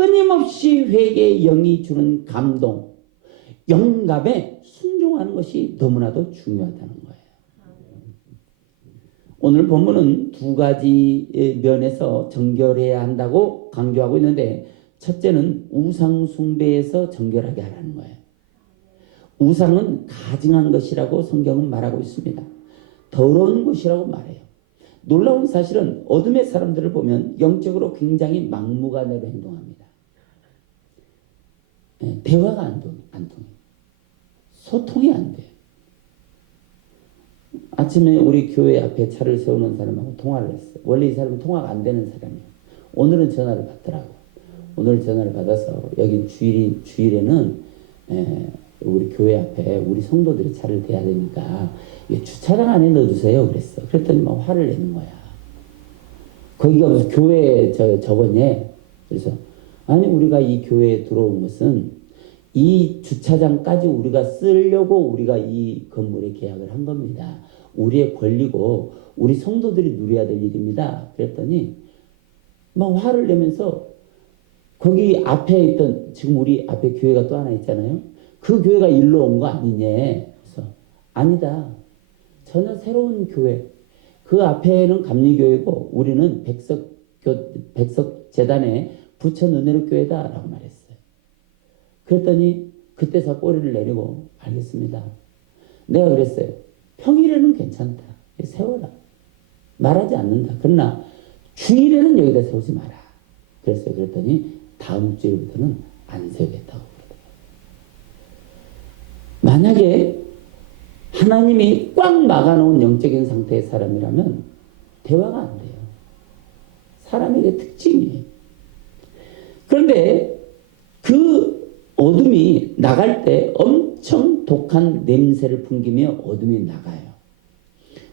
끊임없이 회개의 영이 주는 감동, 영감에 순종하는 것이 너무나도 중요하다는 거예요. 오늘 본문은 두 가지 면에서 정결해야 한다고 강조하고 있는데, 첫째는 우상 숭배에서 정결하게 하라는 거예요. 우상은 가증한 것이라고 성경은 말하고 있습니다. 더러운 것이라고 말해요. 놀라운 사실은 어둠의 사람들을 보면 영적으로 굉장히 막무가내로 행동합니다. 대화가 안 통해요. 소통이 안 돼요. 아침에 우리 교회 앞에 차를 세우는 사람하고 통화를 했어요. 원래 이 사람은 통화가 안 되는 사람이에요. 오늘은 전화를 받더라고. 오늘 전화를 받아서 여기 주일에는 우리 교회 앞에 우리 성도들이 차를 대야 되니까 주차장 안에 넣어주세요. 그랬어. 그랬더니 막 화를 내는 거야. 거기가 무슨 교회 저거냐? 그래서 아니 우리가 이 교회에 들어온 것은 이 주차장까지 우리가 쓰려고 우리가 이 건물에 계약을 한 겁니다. 우리의 권리고 우리 성도들이 누려야 될 일입니다. 그랬더니 막 화를 내면서 거기 앞에 있던, 지금 우리 앞에 교회가 또 하나 있잖아요. 그 교회가 일로 온 거 아니냐. 그래서 아니다. 전혀 새로운 교회. 그 앞에는 감리교회고 우리는 백석재단의 부천 은혜로교회다라고 말했어요. 그랬더니 그때서 꼬리를 내리고 알겠습니다. 내가 그랬어요. 평일에는 괜찮다. 세워라. 말하지 않는다. 그러나 주일에는 여기다 세우지 마라. 그랬어요. 그랬더니 다음 주일부터는 안 세우겠다고 그러더라고요. 만약에 하나님이 꽉 막아놓은 영적인 상태의 사람이라면 대화가 안 돼요. 사람에게 특징이에요. 그런데 그 어둠이 나갈 때 엄청 독한 냄새를 풍기며 어둠이 나가요.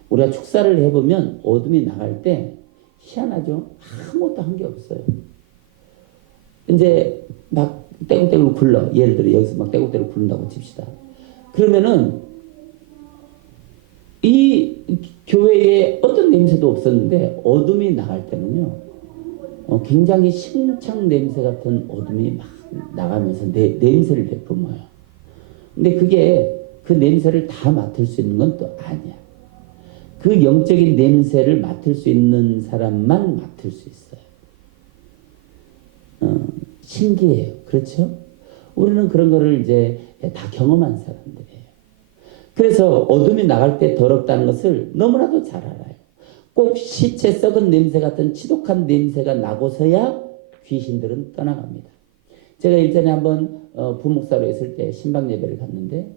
우리가 축사를 해보면 어둠이 나갈 때 희한하죠? 아무것도 한 게 없어요. 이제 막 떼굴떼굴 굴러. 예를 들어 여기서 막 떼굴떼굴 굴른다고 칩시다. 그러면은 이 교회에 어떤 냄새도 없었는데 어둠이 나갈 때는요, 굉장히 심창 냄새 같은 어둠이 막 나가면서 냄새를 내뿜어요. 근데 그 냄새를 다 맡을 수 있는 건 또 아니야. 그 영적인 냄새를 맡을 수 있는 사람만 맡을 수 있어요. 신기해요. 그렇죠? 우리는 그런 거를 이제 다 경험한 사람들이에요. 그래서 어둠이 나갈 때 더럽다는 것을 너무나도 잘 알아요. 꼭 시체 썩은 냄새 같은 지독한 냄새가 나고서야 귀신들은 떠나갑니다. 제가 일전에 한번 부목사로 있을 때 신방 예배를 갔는데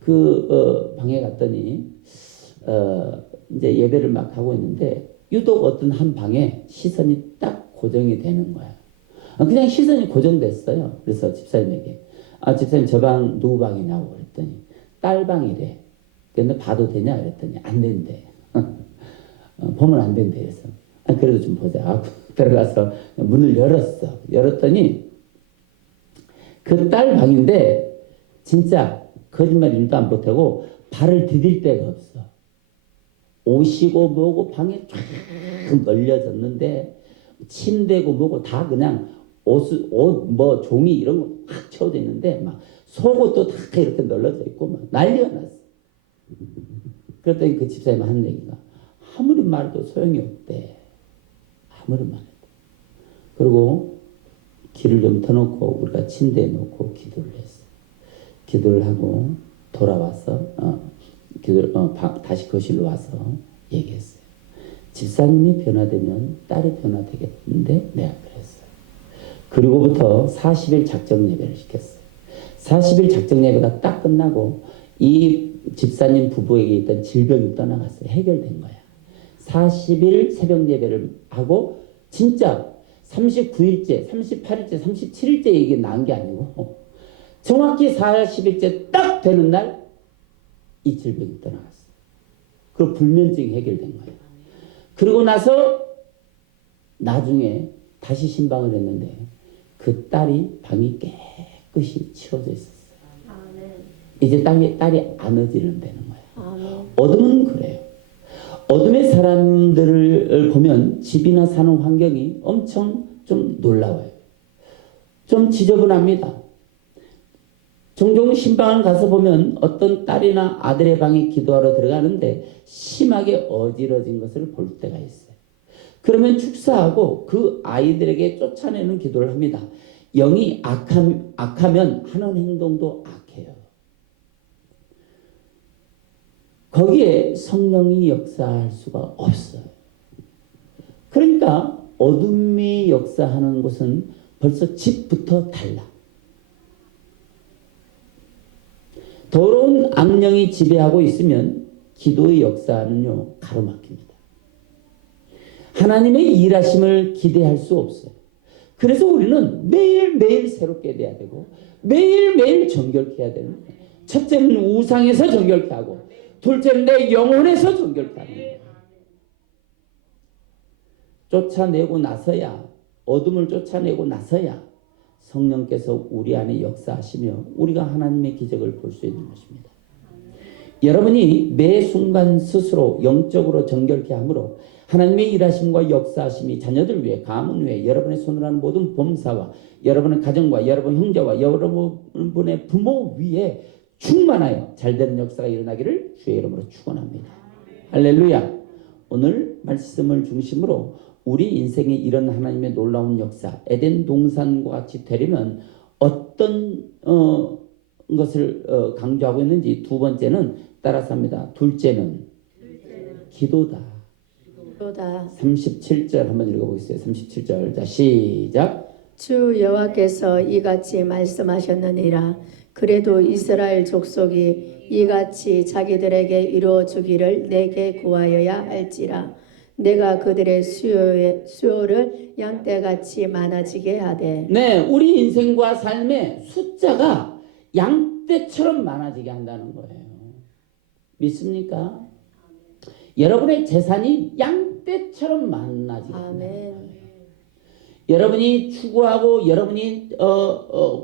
그 방에 갔더니 이제 예배를 막 하고 있는데 유독 어떤 한 방에 시선이 딱 고정이 되는 거야. 그냥 시선이 고정됐어요. 그래서 집사님에게 집사님 저 방 누구 방이냐고 그랬더니 딸 방이래. 근데 봐도 되냐 그랬더니 안 된대. 보면 안 된대. 그래서 그래도 좀 보자. 들어가서 문을 열었더니 그 딸 방인데 진짜 거짓말 1도 안 보태고 발을 디딜 데가 없어. 옷이고 뭐고 방에 쫙 널려졌는데 침대고 뭐고 다 그냥 옷 뭐 종이 이런 거 확 채워져 있는데 막 속옷도 다 이렇게 널려져 있고 막 난리가 났어. 그랬더니 그 집사님 하는 얘기가 아무리 말해도 소용이 없대. 아무리 말해도. 그리고 길을 좀 터놓고 우리가 침대에 놓고 기도를 했어. 기도를 하고 돌아와서 다시 거실로 와서 얘기했어요. 집사님이 변화되면 딸이 변화되겠는데 내가 그랬어요. 그리고부터 40일 작정 예배를 시켰어요. 40일 작정 예배가 딱 끝나고 이 집사님 부부에게 있던 질병이 떠나갔어요. 해결된 거야. 40일 새벽 예배를 하고 진짜 39일째, 38일째, 37일째 이게 난 게 아니고 정확히 40일째 딱 되는 날 이 질병이 떠나갔어요. 그리고 불면증이 해결된 거예요. 그러고 나서 나중에 다시 신방을 했는데 그 딸이 방이 깨끗이 치워져 있었어요. 이제 딸이 안 어지르면 되는 거예요. 어둠은 그래요. 어둠의 사람들을 보면 집이나 사는 환경이 엄청 좀 놀라워요. 좀 지저분합니다. 종종 신방을 가서 보면 어떤 딸이나 아들의 방에 기도하러 들어가는데 심하게 어지러진 것을 볼 때가 있어요. 그러면 축사하고 그 아이들에게 쫓아내는 기도를 합니다. 영이 악하면 하는 행동도 악해요. 거기에 성령이 역사할 수가 없어요. 그러니까 어둠이 역사하는 곳은 벌써 집부터 달라. 더러운 악령이 지배하고 있으면 기도의 역사는요, 가로막힙니다. 하나님의 일하심을 기대할 수 없어요. 그래서 우리는 매일매일 새롭게 돼야 되고 매일매일 정결케 해야 되는 거예요. 첫째는 우상에서 정결케 하고 둘째는 내 영혼에서 정결케 하는 거예요. 쫓아내고 나서야, 어둠을 쫓아내고 나서야 성령께서 우리 안에 역사하시며 우리가 하나님의 기적을 볼 수 있는 것입니다. 여러분이 매 순간 스스로 영적으로 정결케 함으로 하나님의 일하심과 역사하심이 자녀들 위해, 가문 위해, 여러분의 손으로 하는 모든 범사와 여러분의 가정과 여러분 형제와 여러분의 부모 위에 충만하여 잘되는 역사가 일어나기를 주의 이름으로 축원합니다. 할렐루야. 오늘 말씀을 중심으로 우리 인생에 이런 하나님의 놀라운 역사, 에덴 동산과 같이 되려면 어떤 것을 강조하고 있는지 두 번째는 따라서 합니다. 둘째는 기도다. 37절 한번 읽어보겠어요. 37절. 자, 시작. 주 여호와께서 이같이 말씀하셨느니라. 그래도 이스라엘 족속이 이같이 자기들에게 이루어 주기를 내게 구하여야 할지라. 내가 그들의 수요를 양떼같이 많아지게 하되. 네, 우리 인생과 삶의 숫자가 양떼처럼 많아지게 한다는 거예요. 믿습니까? 여러분의 재산이 양떼처럼 많아지게 한다는 거예요. 여러분이 추구하고 여러분이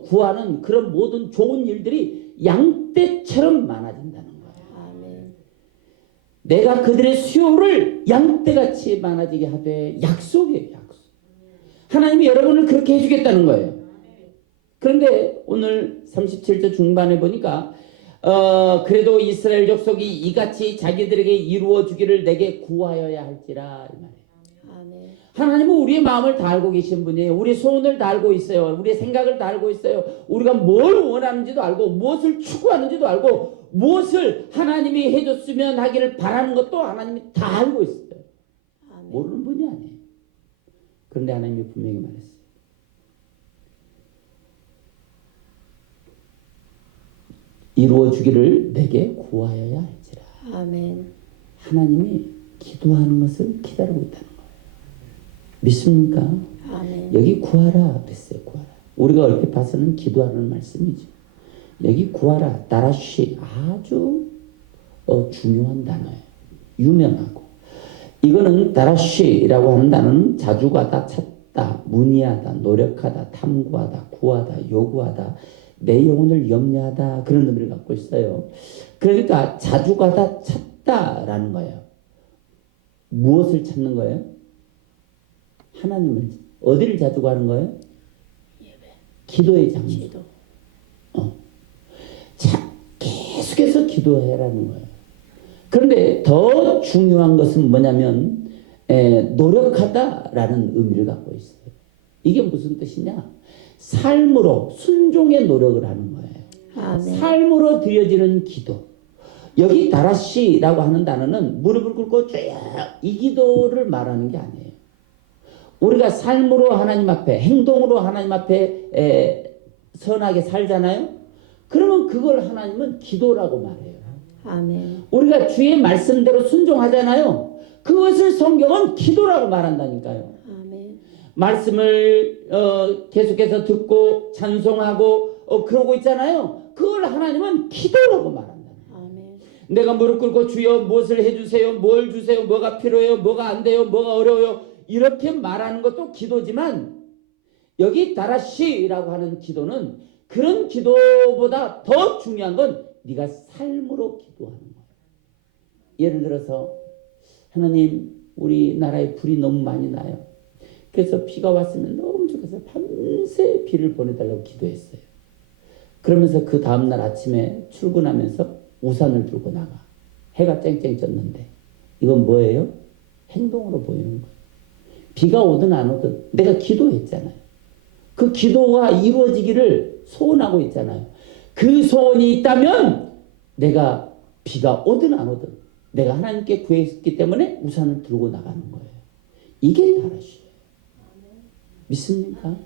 구하는 그런 모든 좋은 일들이 양떼처럼 많아진다는 거예요. 아멘. 내가 그들의 수요를 양떼같이 많아지게 하되. 약속이에요. 약속. 하나님이 여러분을 그렇게 해주겠다는 거예요. 그런데 오늘 37절 중반에 보니까 그래도 이스라엘 족속이 이같이 자기들에게 이루어 주기를 내게 구하여야 할지라 이 말이에요. 아멘. 하나님은 우리의 마음을 다 알고 계신 분이에요. 우리의 소원을 다 알고 있어요. 우리의 생각을 다 알고 있어요. 우리가 뭘 원하는지도 알고 무엇을 추구하는지도 알고 무엇을 하나님이 해줬으면 하기를 바라는 것도 하나님이 다 알고 있어요. 아멘. 모르는 분이 아니에요. 그런데 하나님이 분명히 말했어요. 이루어 주기를 내게 구하여야 할지라. 아멘. 하나님이 기도하는 것을 기다리고 있다는 거예요. 믿습니까? 아멘. 여기 구하라 그랬어요. 구하라. 우리가 얼핏 봐서는 기도하는 말씀이죠. 여기 구하라, 다라쉬, 아주 중요한 단어예요. 유명하고. 이거는 다라쉬라고 하는 단어는 자주가다, 찾다, 문의하다, 노력하다, 탐구하다, 구하다, 요구하다, 내 영혼을 염려하다, 그런 의미를 갖고 있어요. 그러니까 자주가다, 찾다라는 거예요. 무엇을 찾는 거예요? 하나님을. 어디를 자주 가는 거예요? 예배. 기도의 장소. 기도. 계속해서 기도해라는 거예요. 그런데 더 중요한 것은 뭐냐면 노력하다라는 의미를 갖고 있어요. 이게 무슨 뜻이냐? 삶으로 순종의 노력을 하는 거예요. 아멘. 삶으로 드려지는 기도. 여기 다라시라고 하는 단어는 무릎을 꿇고 쭉 이 기도를 말하는 게 아니에요. 우리가 삶으로 하나님 앞에, 행동으로 하나님 앞에 선하게 살잖아요. 그러면 그걸 하나님은 기도라고 말해요. 아멘. 우리가 주의 말씀대로 순종하잖아요. 그것을 성경은 기도라고 말한다니까요. 아멘. 말씀을 계속해서 듣고 찬송하고 그러고 있잖아요. 그걸 하나님은 기도라고 말한다. 아멘. 내가 무릎 꿇고 주여 무엇을 해주세요, 뭘 주세요, 뭐가 필요해요, 뭐가 안 돼요, 뭐가 어려워요, 이렇게 말하는 것도 기도지만 여기 다라시라고 하는 기도는 그런 기도보다 더 중요한 건 네가 삶으로 기도하는 거예요. 예를 들어서 하나님, 우리나라에 불이 너무 많이 나요. 그래서 비가 왔으면 너무 좋겠어요. 밤새 비를 보내달라고 기도했어요. 그러면서 그 다음날 아침에 출근하면서 우산을 들고 나가. 해가 쨍쨍 쪘는데 이건 뭐예요? 행동으로 보이는 거예요. 비가 오든 안 오든 내가 기도했잖아요. 그 기도가 이루어지기를 소원하고 있잖아요. 그 소원이 있다면 내가 비가 오든 안 오든 내가 하나님께 구했기 때문에 우산을 들고 나가는 거예요. 이게 다라시예요. 믿습니까?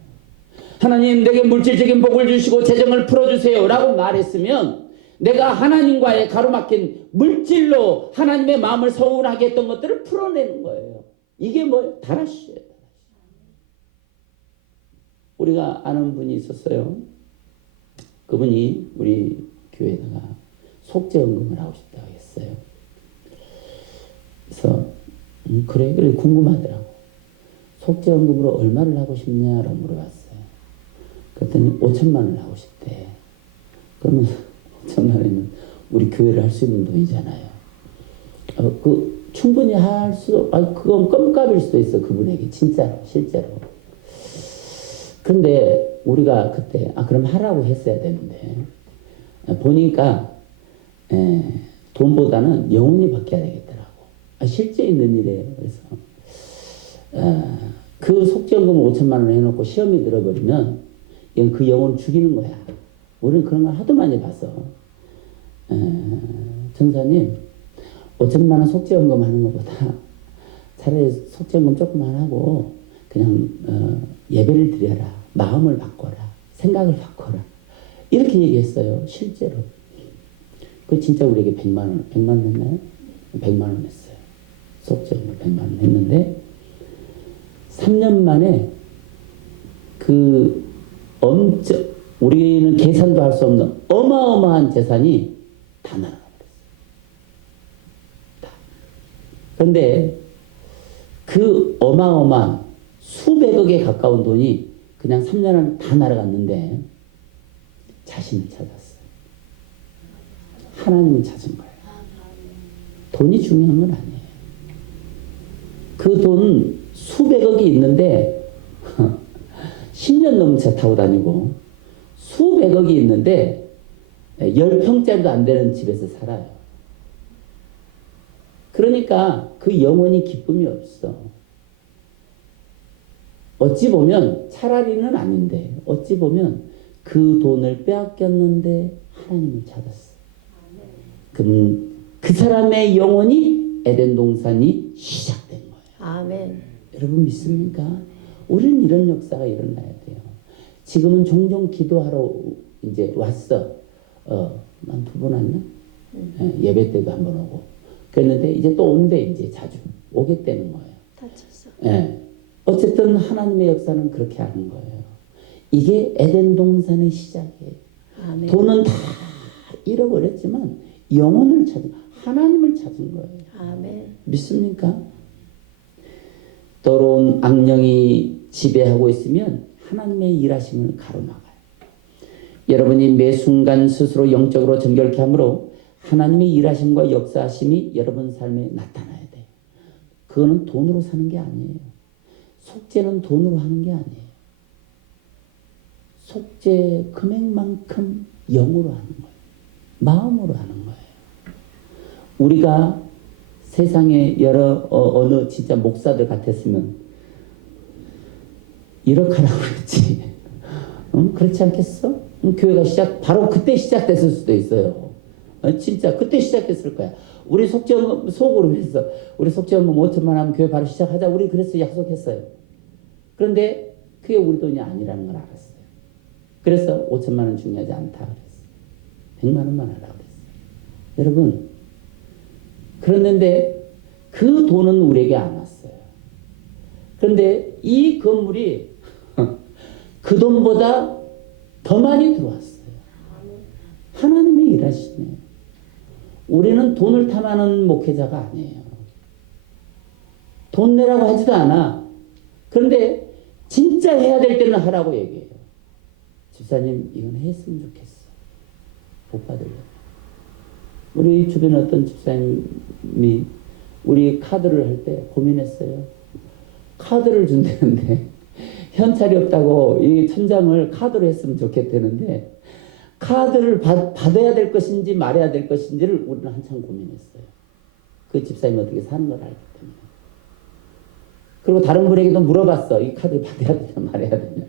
하나님 내게 물질적인 복을 주시고 재정을 풀어주세요 라고 말했으면 내가 하나님과의 가로막힌 물질로 하나님의 마음을 서운하게 했던 것들을 풀어내는 거예요. 이게 뭐예요? 다라시예요. 우리가 아는 분이 있었어요. 그분이 우리 교회에다가 속죄헌금을 하고 싶다고 했어요. 그래서 그래 궁금하더라고. 속죄헌금으로 얼마를 하고 싶냐라고 물어봤어요. 그랬더니 5천만 원을 하고 싶대. 그러면 5천만 원이면 우리 교회를 할 수 있는 돈이잖아요. 충분히 할 수, 그건 껌값일 수도 있어. 그분에게 진짜로 실제로. 근데 우리가 그때 그럼 하라고 했어야 되는데 보니까 돈보다는 영혼이 바뀌어야 되겠더라고. 실제 있는 일이에요. 그래서 그 속죄헌금을 5천만 원 해놓고 시험이 들어버리면 이건 그 영혼 죽이는 거야. 우리는 그런 걸 하도 많이 봤어. 전사님 5천만 원 속죄헌금 하는 것보다 차라리 속죄헌금 조금만 하고 그냥 예배를 드려라. 마음을 바꿔라. 생각을 바꿔라. 이렇게 얘기했어요. 실제로. 그 진짜 우리에게 100만 원 했나요? 100만 원 했어요. 속죄헌금 100만 원 했는데 3년 만에 우리는 계산도 할 수 없는 어마어마한 재산이 다 날아가 버렸어요. 다. 그런데 그 어마어마한 수백억에 가까운 돈이 그냥 3년 안에 다 날아갔는데 자신을 찾았어요. 하나님을 찾은 거예요. 돈이 중요한 건 아니에요. 그 돈 수백억이 있는데 10년 넘은 차 타고 다니고 수백억이 있는데 10평짜리도 안 되는 집에서 살아요. 그러니까 그 영혼이 기쁨이 없어. 어찌 보면 차라리는 아닌데 어찌 보면 그 돈을 빼앗겼는데 하나님을 찾았어. 그럼 그 사람의 영혼이 에덴 동산이 시작된 거예요. 아멘. 여러분 믿습니까? 우리는 이런 역사가 일어나야 돼요. 지금은 종종 기도하러 이제 왔어. 한 2번 왔나? 예배 때도 한 번 오고. 그랬는데 이제 또 온대 이제 자주 오겠다는 거예요. 다쳤어. 어쨌든 하나님의 역사는 그렇게 하는 거예요. 이게 에덴 동산의 시작이에요. 아멘. 돈은 다 잃어버렸지만 영혼을 찾은, 하나님을 찾은 거예요. 아멘. 믿습니까? 더러운 악령이 지배하고 있으면 하나님의 일하심을 가로막아요. 여러분이 매 순간 스스로 영적으로 정결케 함으로 하나님의 일하심과 역사하심이 여러분 삶에 나타나야 돼요. 그거는 돈으로 사는 게 아니에요. 속죄는 돈으로 하는 게 아니에요. 속죄 금액만큼 영으로 하는 거예요. 마음으로 하는 거예요. 우리가 세상에 어느 진짜 목사들 같았으면 1억 하라고 그랬지. 그렇지 않겠어? 교회가 바로 그때 시작됐을 수도 있어요. 진짜 그때 시작했을 거야. 우리 속죄헌금 속으로 해서 우리 속죄헌금 5천만 하면 교회 바로 시작하자. 우리 그래서 약속했어요. 그런데 그게 우리 돈이 아니라는 걸 알았어요. 그래서 5천만 원 중요하지 않다 그랬어요. 100만 원만 하라고 그랬어요. 여러분 그랬는데 그 돈은 우리에게 안 왔어요. 그런데 이 건물이 그 돈보다 더 많이 들어왔어요. 하나님이 일하시네요. 우리는 돈을 탐하는 목회자가 아니에요. 돈 내라고 하지도 않아. 그런데 진짜 해야 될 때는 하라고 얘기해요. 집사님 이건 했으면 좋겠어. 복 받으려고. 우리 주변에 어떤 집사님이 우리 카드를 할 때 고민했어요. 카드를 준다는데 현찰이 없다고 이 천장을 카드로 했으면 좋겠다는데 카드를 받아야 될 것인지 말아야 될 것인지를 우리는 한참 고민했어요. 그 집사님이 어떻게 사는 걸 알기 때문에. 그리고 다른 분에게도 물어봤어. 이 카드 받아야 되냐 말아야 되냐.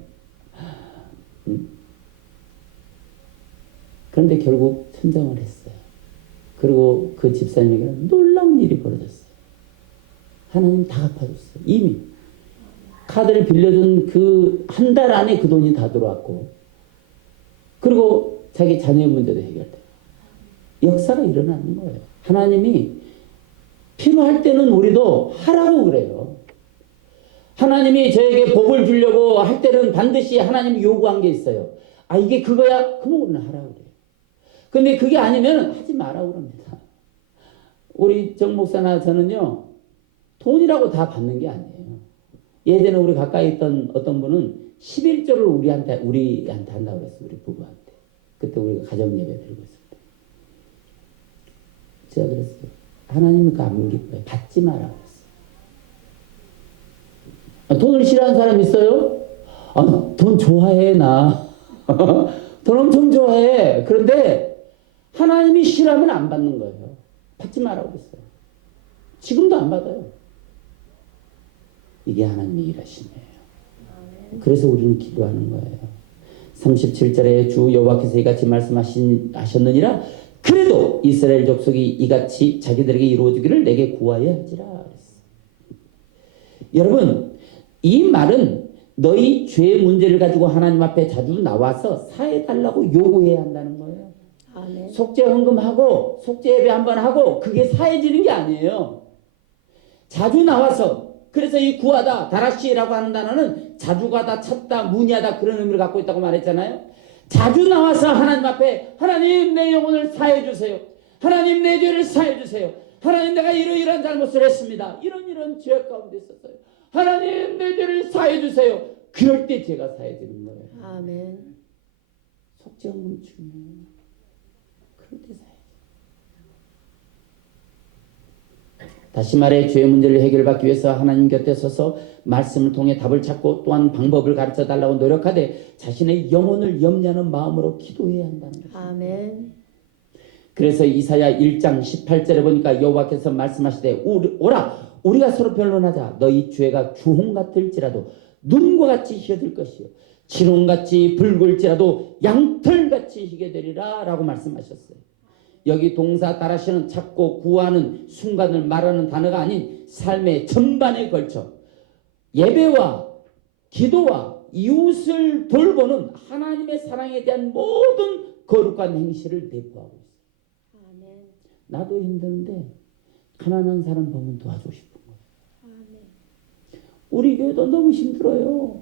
그런데 결국 천정을 했어요. 그리고 그 집사님에게는 놀라운 일이 벌어졌어요. 하나님 다 갚아줬어요. 이미 카드를 빌려준 그 한 달 안에 그 돈이 다 들어왔고, 그리고 자기 자녀의 문제도 해결돼요. 역사가 일어나는 거예요. 하나님이 필요할 때는 우리도 하라고 그래요. 하나님이 저에게 복을 주려고 할 때는 반드시 하나님이 요구한 게 있어요. 아, 이게 그거야? 그럼 우리는 하라고 그래요. 근데 그게 아니면 하지 말라고 그럽니다. 우리 정 목사나 저는요, 돈이라고 다 받는 게 아니에요. 예전에 우리 가까이 있던 어떤 분은 11조를 우리한테 한다고 그랬어요. 우리 부부한테. 그때 우리가 가정 예배 드리고 있을 때. 제가 그랬어요. 하나님이 그거 안 기뻐요. 받지 마라고 그랬어요. 돈을 싫어하는 사람 있어요? 아, 돈 좋아해, 나. 돈 엄청 좋아해. 그런데 하나님이 싫어하면 안 받는 거예요. 받지 마라고 그랬어요. 지금도 안 받아요. 이게 하나님의 일하심이에요. 그래서 우리는 기도하는 거예요. 37절에 주 여호와께서 이같이 말씀하셨느니라. 그래도 이스라엘 족속이 이같이 자기들에게 이루어지기를 내게 구하여 할지라. 여러분, 이 말은 너희 죄의 문제를 가지고 하나님 앞에 자주 나와서 사해달라고 요구해야 한다는 거예요. 아멘. 속죄 헌금하고 속죄 예배 한번 하고 그게 사해지는 게 아니에요. 자주 나와서, 그래서 이 구하다, 다라시라고 하는 단어는 자주 가다, 찾다, 문의하다 그런 의미를 갖고 있다고 말했잖아요. 자주 나와서 하나님 앞에 하나님 내 영혼을 사해 주세요. 하나님 내 죄를 사해 주세요. 하나님 내가 이러이러한 잘못을 했습니다. 이런 죄 가운데 있었어요. 하나님 내 죄를 사해 주세요. 그럴 때 죄가 사해지는 거예요. 아멘. 속죄 헌금 중요해요. 그럴 때 사해. 다시 말해 죄의 문제를 해결받기 위해서 하나님 곁에 서서 말씀을 통해 답을 찾고 또한 방법을 가르쳐 달라고 노력하되 자신의 영혼을 염려하는 마음으로 기도해야 한다는 것입니다. 아멘. 그래서 이사야 1장 18절에 보니까 여호와께서 말씀하시되 오라 우리가 서로 변론하자. 너희 죄가 주홍 같을지라도 눈과 같이 희어질 것이요 진홍같이 붉을지라도 양털같이 희게 되리라 라고 말씀하셨어요. 여기 동사 다라시는 찾고 구하는 순간을 말하는 단어가 아닌 삶의 전반에 걸쳐 예배와 기도와 이웃을 돌보는 하나님의 사랑에 대한 모든 거룩한 행실을 내포하고 있어요. 아멘. 나도 힘드는데 가난한 사람 보면 도와주고 싶은 거예요. 아멘. 우리 교회도 너무 힘들어요.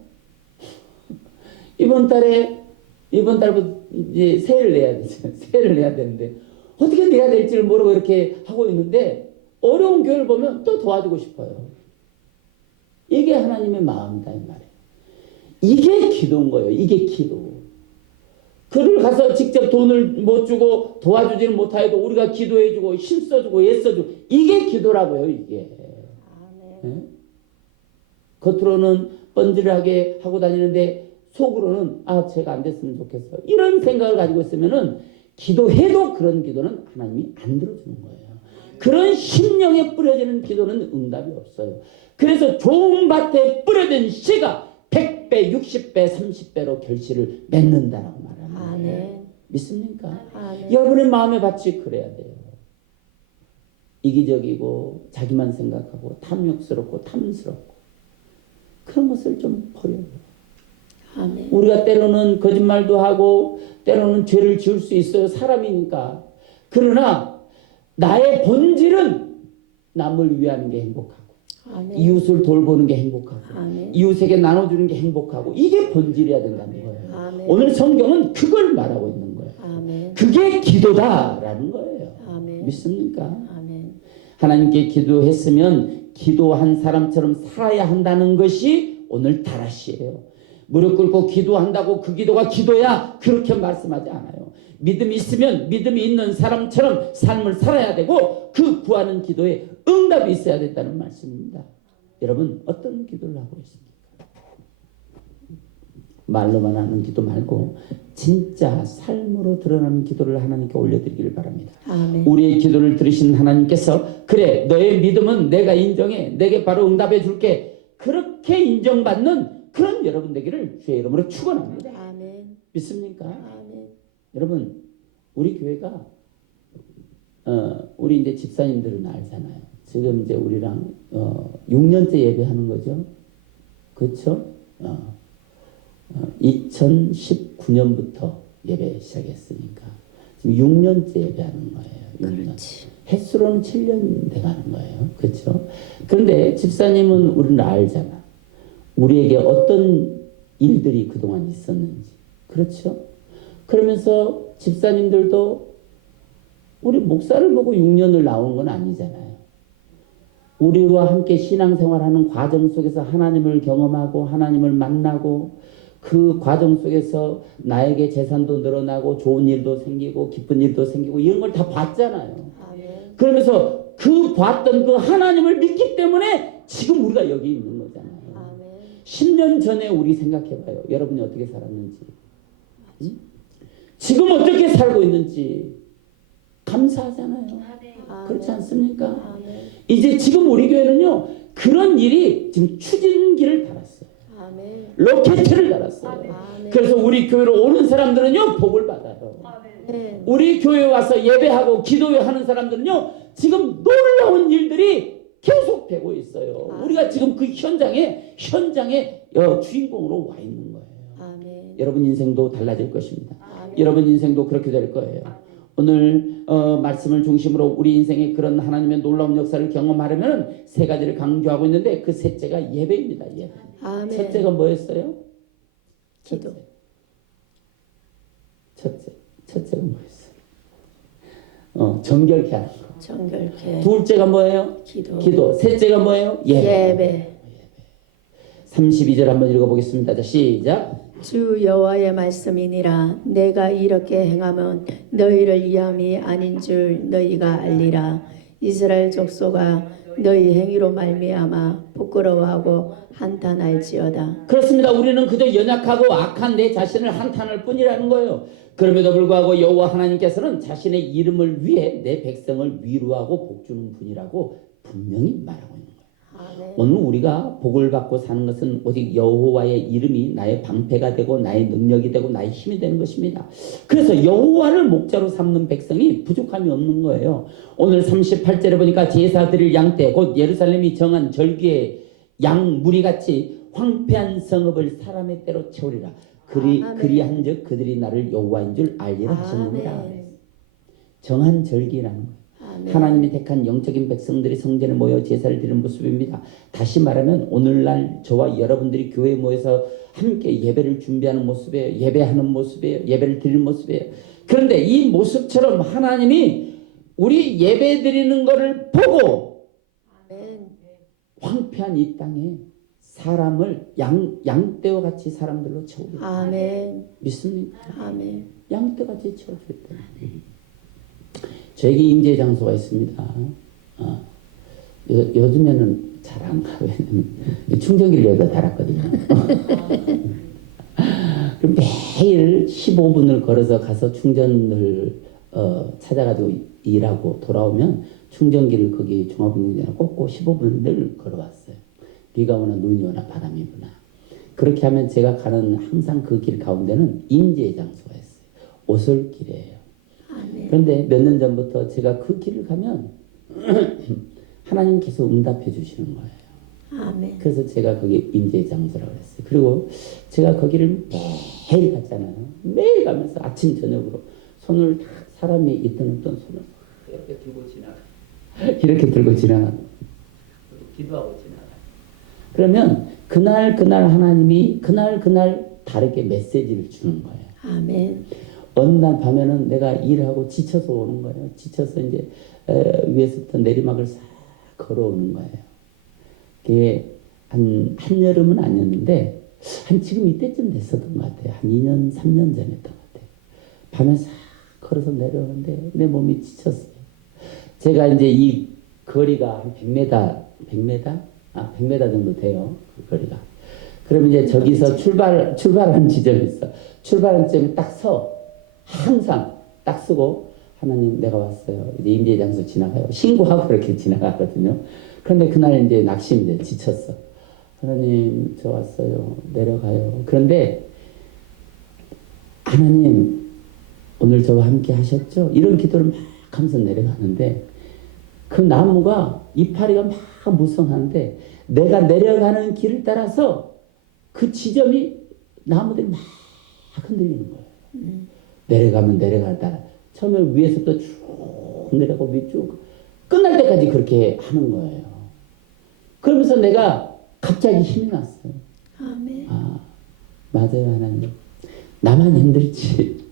이번 달부터 이제 세를 내야 되죠. 세를 내야 되는데 어떻게 내야 될지를 모르고 이렇게 하고 있는데 어려운 교회를 보면 또 도와주고 싶어요. 이게 하나님의 마음이다 이 말이에요. 이게 기도인 거예요. 이게 기도. 그를 가서 직접 돈을 못 주고 도와주지는 못하여도 우리가 기도해주고 힘써주고 애써주고 이게 기도라고요. 이게. 네? 겉으로는 번지르하게 하고 다니는데 속으로는 아 제가 안 됐으면 좋겠어. 이런 생각을 가지고 있으면은 기도해도 그런 기도는 하나님이 안 들어주는 거예요. 그런 심령에 뿌려지는 기도는 응답이 없어요. 그래서 좋은 밭에 뿌려진 씨가 100배, 60배, 30배로 결실을 맺는다라고 말합니다. 아멘. 믿습니까? 아멘. 여러분의 마음의 밭이 그래야 돼요. 이기적이고 자기만 생각하고 탐욕스럽고 탐스럽고 그런 것을 좀 버려요. 아멘. 우리가 때로는 거짓말도 하고 때로는 죄를 지을 수 있어요. 사람이니까. 그러나 나의 본질은 남을 위하는 게 행복하고 아멘. 이웃을 돌보는 게 행복하고 아멘. 이웃에게 나눠주는 게 행복하고 이게 본질이어야 된다는 거예요. 아멘. 오늘 성경은 그걸 말하고 있는 거예요. 아멘. 그게 기도다라는 거예요. 아멘. 믿습니까? 아멘. 하나님께 기도했으면 기도한 사람처럼 살아야 한다는 것이 오늘 다라시예요. 무릎 꿇고 기도한다고 그 기도가 기도야 그렇게 말씀하지 않아요. 믿음이 있으면 믿음이 있는 사람처럼 삶을 살아야 되고 그 구하는 기도에 응답이 있어야 된다는 말씀입니다. 여러분 어떤 기도를 하고 있습니까? 말로만 하는 기도 말고 진짜 삶으로 드러나는 기도를 하나님께 올려드리기를 바랍니다. 아멘. 우리의 기도를 들으신 하나님께서 그래 너의 믿음은 내가 인정해 내게 바로 응답해 줄게 그렇게 인정받는 그런 여러분 되기를 주의 이름으로 축원합니다. 아멘. 믿습니까? 아멘. 여러분 우리 교회가 우리 이제 집사님들은 알잖아요. 지금 이제 우리랑 6년째 예배하는 거죠. 그렇죠? 2019년부터 예배 시작했으니까 지금 6년째 예배하는 거예요. 6년. 그렇지. 횟수로는 7년 돼가는 거예요. 그렇죠? 그런데 집사님은 우리는 알잖아. 우리에게 어떤 일들이 그동안 있었는지. 그렇죠? 그러면서 집사님들도 우리 목사를 보고 6년을 나온 건 아니잖아요. 우리와 함께 신앙생활하는 과정 속에서 하나님을 경험하고 하나님을 만나고 그 과정 속에서 나에게 재산도 늘어나고 좋은 일도 생기고 기쁜 일도 생기고 이런 걸 다 봤잖아요. 아멘. 그러면서 그 봤던 그 하나님을 믿기 때문에 지금 우리가 여기 있는 거잖아요. 아멘. 10년 전에 우리 생각해봐요. 여러분이 어떻게 살았는지. 응? 지금 어떻게 살고 있는지 감사하잖아요. 그렇지 않습니까? 아멘. 이제 지금 우리 교회는요. 그런 일이 지금 추진기를 달았어요. 아멘. 로켓을 달았어요. 아멘. 그래서 우리 교회로 오는 사람들은요. 복을 받아요. 아멘. 우리 교회 와서 예배하고 기도하는 사람들은요. 지금 놀라운 일들이 계속되고 있어요. 우리가 지금 그 현장에 주인공으로 와 있는 거예요. 아멘. 여러분 인생도 달라질 것입니다. 아멘. 여러분 인생도 그렇게 될 거예요. 오늘 말씀을 중심으로 우리 인생에 그런 하나님의 놀라운 역사를 경험하려면 세 가지를 강조하고 있는데 그 셋째가 예배입니다. 예배. 아멘. 첫째가 뭐였어요? 기도. 첫째가 뭐였어요? 정결케 하는 거. 정결케. 둘째가 뭐예요? 기도. 셋째가 뭐예요? 예배. 32절 한번 읽어보겠습니다. 자, 시작. 주 여호와의 말씀이니라. 내가 이렇게 행하면 너희를 위함이 아닌 줄 너희가 알리라. 이스라엘 족속아 너희 행위로 말미암아 부끄러워하고 한탄할지어다. 그렇습니다. 우리는 그저 연약하고 악한 내 자신을 한탄할 뿐이라는 거예요. 그럼에도 불구하고 여호와 하나님께서는 자신의 이름을 위해 내 백성을 위로하고 복주는 분이라고 분명히 말하고 있는 거예요. 아멘. 오늘 우리가 복을 받고 사는 것은 오직 여호와의 이름이 나의 방패가 되고 나의 능력이 되고 나의 힘이 되는 것입니다. 그래서 여호와를 목자로 삼는 백성이 부족함이 없는 거예요. 오늘 38절에 보니까 제사 드릴 양떼 곧 예루살렘이 정한 절기의 양 무리같이 황폐한 성읍을 사람의 때로 채우리라. 그리한즉 그들이 나를 여호와인 줄 알리라 하셨느니라. 정한 절기라는 거예요. 아멘. 하나님이 택한 영적인 백성들이 성전에 모여 제사를 드리는 모습입니다. 다시 말하면 오늘날 저와 여러분들이 교회에 모여서 함께 예배를 준비하는 모습이에요. 예배하는 모습이에요. 예배를 드리는 모습이에요. 그런데 이 모습처럼 하나님이 우리 예배 드리는 것을 보고 아멘. 황폐한 이 땅에 사람을 양떼와 같이 사람들로 채우겠다. 아멘. 믿습니까? 아멘. 양떼같이 채우겠다. 저에게 임재 장소가 있습니다. 요즘에는 잘 안 가. 왜냐면 충전기를 여기다 달았거든요. 그럼 매일 15분을 걸어서 가서 충전을 찾아가지고 일하고 돌아오면 충전기를 거기 종합운동장에 꽂고 15분을 걸어왔어요. 비가 오나 눈이 오나 바람이 부나. 그렇게 하면 제가 가는 항상 그 길 가운데는 임재 장소가 있어요. 오솔길이에요. 그런데 몇 년 전부터 제가 그 길을 가면 하나님께서 응답해 주시는 거예요. 아멘. 그래서 제가 거기 임재 장소라고 했어요. 그리고 제가 거기를 매일 갔잖아요. 매일 가면서 아침 저녁으로 손을 딱 사람이 있던 어떤 손을 이렇게 들고 이렇게 들고 지나가고 기도하고 지나가요. 그러면 그날 하나님이 그날 다르게 메시지를 주는 거예요. 아멘. 어느 날 밤에는 내가 일하고 지쳐서 오는 거예요. 지쳐서 이제 위에서부터 내리막을 싹 걸어오는 거예요. 그게 한여름은 아니었는데 지금 이때쯤 됐었던 것 같아요. 한 2년, 3년 전이었던 것 같아요. 밤에 싹 걸어서 내려오는데 내 몸이 지쳤어요. 제가 이제 이 거리가 한 100m 100m 정도 돼요. 그 거리가. 그러면 이제 저기서 출발하는 지점이 있어. 출발하는 지점에 딱 서. 항상 딱 쓰고 하나님 내가 왔어요. 이제 임재 장소 지나가요. 신고하고 그렇게 지나가거든요. 그런데 그날 이제 낙심돼 지쳤어. 하나님 저 왔어요. 내려가요. 그런데 하나님 오늘 저와 함께 하셨죠? 이런 기도를 막 하면서 내려가는데 그 나무가 이파리가 막 무성한데 내가 내려가는 길을 따라서 그 지점이 나무들이 막 흔들리는 거예요. 내려가면 내려가는 따라 처음에 위에서부터 쭉 내려가고 위쪽 끝날 때까지 그렇게 하는 거예요. 그러면서 내가 갑자기 힘이 났어요. 아멘. 맞아요 하나님. 나만 힘들지.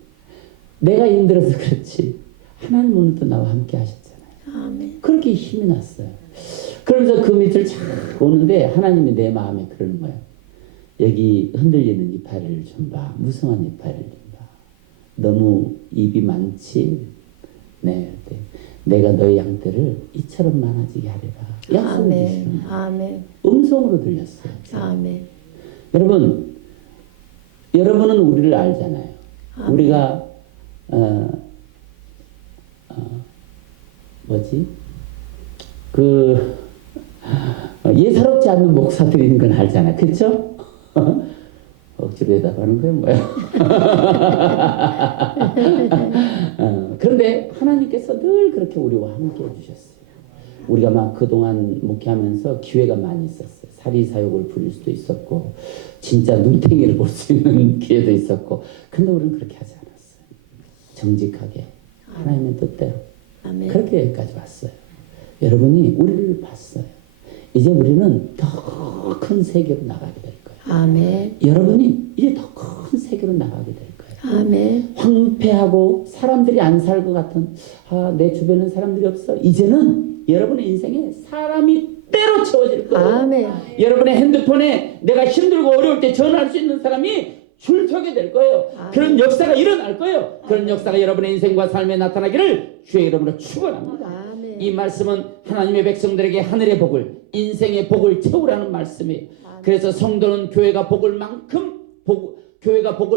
내가 힘들어서 그렇지. 하나님 오늘도 나와 함께 하셨잖아요. 아멘. 그렇게 힘이 났어요. 그러면서 그 밑을 쫙 오는데 하나님이 내 마음에 그러는 거예요. 여기 흔들리는 이파리를 좀 봐. 무성한 이파리를 좀 봐. 너무 입이 많지? 네. 내가 너의 양떼를 이처럼 많아지게 하리라. 약속을 주시는 거예요. 아멘. 음성으로 들렸어요. 아멘. 여러분은 우리를 알잖아요. 아멘. 우리가 예사롭지 않는 목사들인 건 알잖아요. 그렇죠? 억지로 대답하는 거예요, 뭐야? 그런데 하나님께서 늘 그렇게 우리와 함께 해주셨어요. 우리가 막 그동안 목회하면서 기회가 많이 있었어요. 사리사욕을 부릴 수도 있었고 진짜 눈탱이를 볼 수 있는 기회도 있었고 근데 우리는 그렇게 하지 않았어요. 정직하게 하나님의 뜻대로 아멘. 그렇게 여기까지 왔어요. 여러분이 우리를 봤어요. 이제 우리는 더 큰 세계로 나가게 될 거예요. 아멘. 여러분이 이제 더 큰 세계로 나가게 될 거예요. 아멘. 황폐하고 사람들이 안 살 것 같은 내 주변엔 사람들이 없어. 이제는 여러분의 인생에 사람이 때로 채워질 거예요. 아멘. 여러분의 핸드폰에 내가 힘들고 어려울 때 전화할 수 있는 사람이 줄 서게 될 거예요. 아멘. 그런 역사가 일어날 거예요. 그런 역사가 여러분의 인생과 삶에 나타나기를 주의 이름으로 축원합니다. 아멘. 이 말씀은 하나님의 백성들에게 하늘의 복을, 인생의 복을 채우라는 말씀이에요. 그래서 성도는 교회가 복을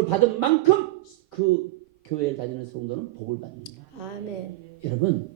받은 만큼 그 교회를 다니는 성도는 복을 받는다. 아멘. 여러분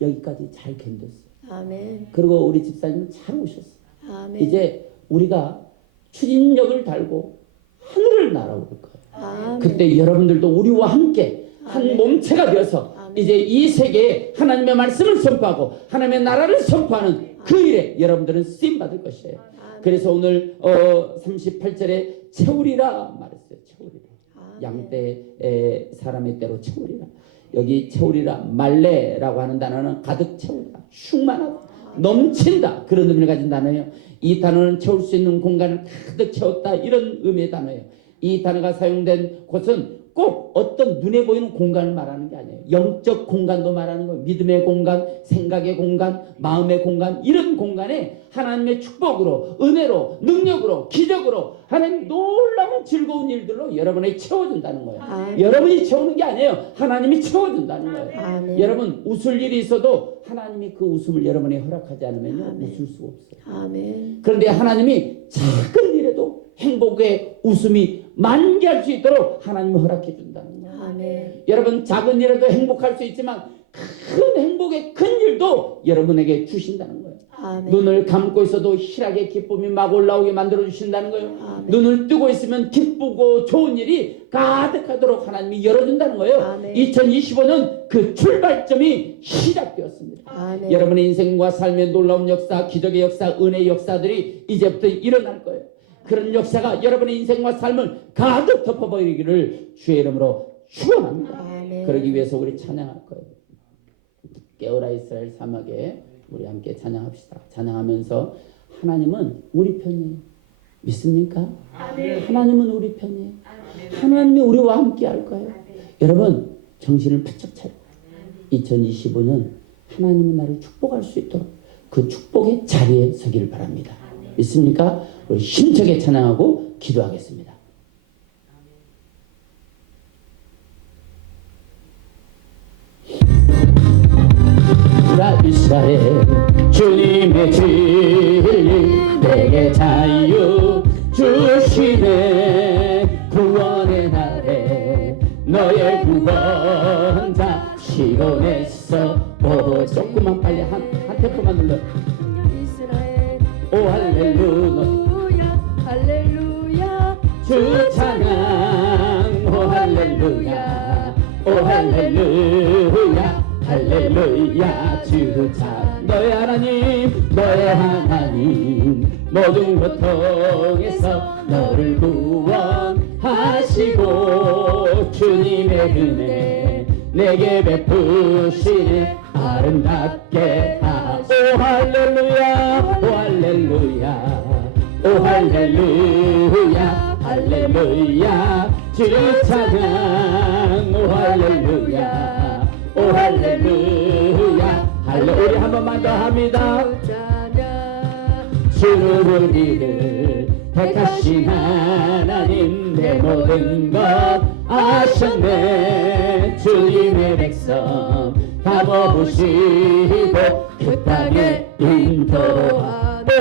여기까지 잘 견뎠어요. 아멘. 그리고 우리 집사님은 잘 오셨어요. 아멘. 이제 우리가 추진력을 달고 하늘을 날아오를 거예요. 아멘. 그때 여러분들도 우리와 함께 한 아멘. 몸체가 되어서 아멘. 이제 이 세계에 하나님의 말씀을 선포하고 하나님의 나라를 선포하는 그 일에 여러분들은 쓰임 받을 것이에요. 아멘. 그래서 오늘 38절에 채우리라 말했어요. 채우리라. 아멘. 양떼 사람의 때로 채우리라. 여기 채우리라 말레라고 하는 단어는 가득 채우리라. 충만하다. 넘친다. 그런 의미를 가진 단어예요. 이 단어는 채울 수 있는 공간을 가득 채웠다. 이런 의미의 단어예요. 이 단어가 사용된 곳은 꼭 어떤 눈에 보이는 공간을 말하는 게 아니에요. 영적 공간도 말하는 거예요. 믿음의 공간, 생각의 공간, 마음의 공간, 이런 공간에 하나님의 축복으로, 은혜로, 능력으로, 기적으로 하나님 놀라운 즐거운 일들로 여러분을 채워준다는 거예요. 아멘. 여러분이 채우는 게 아니에요. 하나님이 채워준다는 거예요. 아멘. 여러분 웃을 일이 있어도 하나님이 그 웃음을 여러분이 허락하지 않으면 아멘. 웃을 수가 없어요. 아멘. 그런데 하나님이 작은 일에도 행복의 웃음이 만개할 수 있도록 하나님이 허락해 준다는 거예요. 아멘. 여러분 작은 일에도 행복할 수 있지만 큰 행복의 큰 일도 여러분에게 주신다는 거예요. 아멘. 눈을 감고 있어도 희락의 기쁨이 막 올라오게 만들어 주신다는 거예요. 아멘. 눈을 뜨고 있으면 기쁘고 좋은 일이 가득하도록 하나님이 열어준다는 거예요. 아멘. 2025년 그 출발점이 시작되었습니다. 아멘. 여러분의 인생과 삶의 놀라운 역사, 기적의 역사, 은혜의 역사들이 이제부터 일어날 거예요. 그런 역사가 여러분의 인생과 삶을 가득 덮어버리기를 주의 이름으로 축원합니다. 아멘. 그러기 위해서 우리 찬양할 거예요. 깨어라 이스라엘 사막에 우리 함께 찬양합시다. 찬양하면서 하나님은 우리 편이에요. 믿습니까? 아멘. 하나님은 우리 편이에요. 하나님이 우리와 함께 할 거예요. 여러분 정신을 바짝 차려. 2025년 하나님이 나를 축복할 수 있도록 그 축복의 자리에 서기를 바랍니다. 믿습니까? 우리 힘차게 찬양하고 기도하겠습니다. 이스라엘 주님의 진리 내게 자유 주시네 구원의 날에 너의 구원자 시온에서 오 조금만 빨리 한 템포만 눌러 이스라엘 오 할렐루야 할렐루야 주 찬양 오 할렐루야 오 할렐루야 할렐루야 주 찬양 너의 하나님 모든 고통에서 너를 구원하시고 주님의 은혜 내게 베푸시네 아름답게 하소 오 할렐루야 오 할렐루야 오 할렐루야 할렐루야 주 찬양 오 할렐루야 오 할렐루야 할렐루야 우리 한 번만 더 합니다 주를 우리를 택하신 하나님 내 모든 것 아셨네 주님의 백성 다 모으시고 그 땅에 인도하네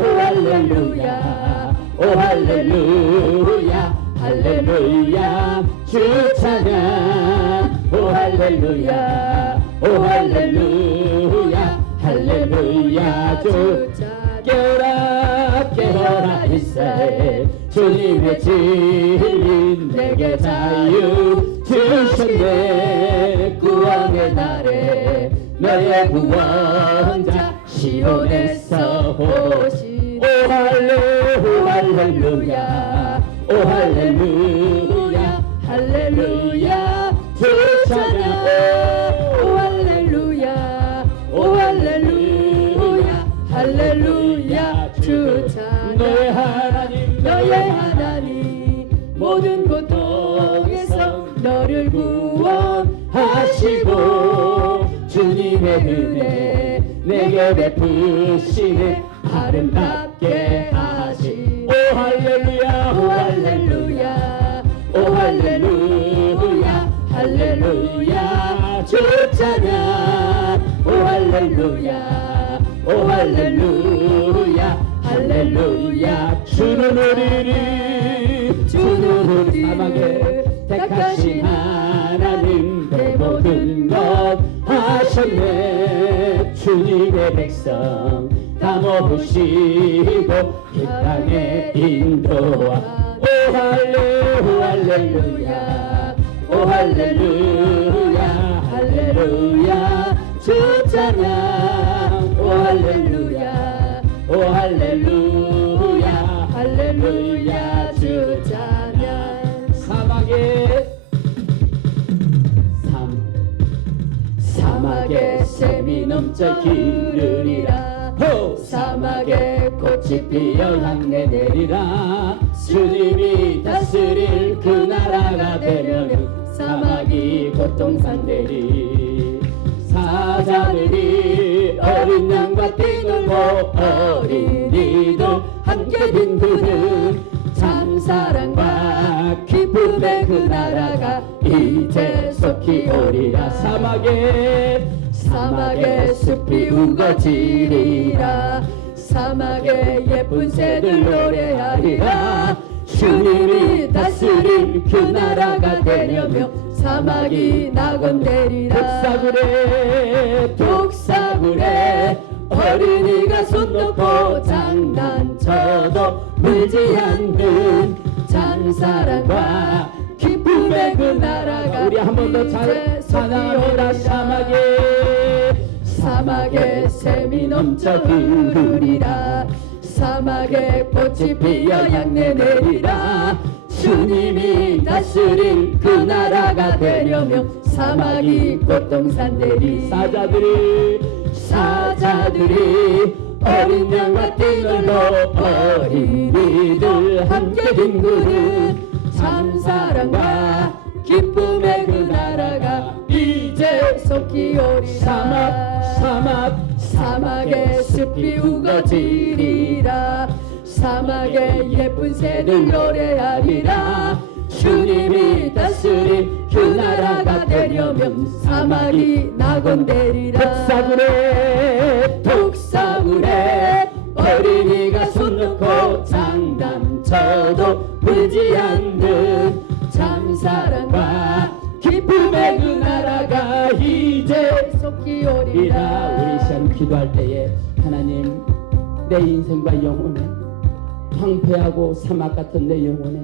오 할렐루야 오 할렐루야 할렐루야 주 찬양 오 할렐루야 오 할렐루야 할렐루야 주 깨어라 깨어라 이스라엘 주님의 진리 내게 자유 주셨네 구원의 날에 너의 구원자 시온에서 오시 오 할렐루야 오 할렐루야 할렐루야 주 찬양 오 할렐루야 오 할렐루야 할렐루야 주 찬양 너의 하나님 모든 고통에서 너를 구원하시고 주님의 은혜 내게 베푸시네 아름답게 하시 오 할렐루야 오 할렐루야 오 할렐루야 할렐루야 주 찬양 오 할렐루야 오 할렐루야 할렐루야 주는 우리 사막에 택하신 하나님 내 모든 것 하셨네 주님의 백성 다 모으시고 이 땅에 인도하 오 할렐루야 오 할렐루야 할렐루야 주 찬양 오 할렐루야 오 할렐루야 할렐루야 주 찬양 사막에 샘이 넘쳐 기르리라 사막에 꽃이 피어 향내 내리라 주님이 다스릴 그 나라가 되면 사막이 고통산되리 사자들이 어린 양과 띠들고 어린이들 함께 빈구는 참사랑과 기쁨의 그 나라가 이제 속히 오리라 사막에 숲이 우거지리라 사막에 예쁜 새들 노래하리라 주님이 다스릴 그 나라가 되려며 사막이 낙원되리라 독사굴에 어린이가 손 놓고 장난쳐도 물지 않는 참사랑과 기쁨의 그 나라가 우리 한 번 더 찬양합니다 사막에 샘이 넘쳐 흐르리라 사막에 꽃이 피어 향내 내리라 주님이 다스릴 그 나라가 되려며 사막이 꽃동산되리 사자들이 어린 양과 띠들고 어린이들 함께 빈구는 참사랑과 기쁨의 그 나라가 이제 속히 오리라 사막에 숲이 우거지리라 사막에 예쁜 새들 노래하리라 주님이 다스릴 그 나라가 되리 하려면 사막이 나건대리라. 독사굴에 어린이가 손 놓고 장단 쳐도 무지한 듯 참사랑과 기쁨의 그 나라가 이제 속히 이라. 오리라. 우리 시간 기도할 때에 하나님, 내 인생과 영혼에 황폐하고 사막 같은 내 영혼에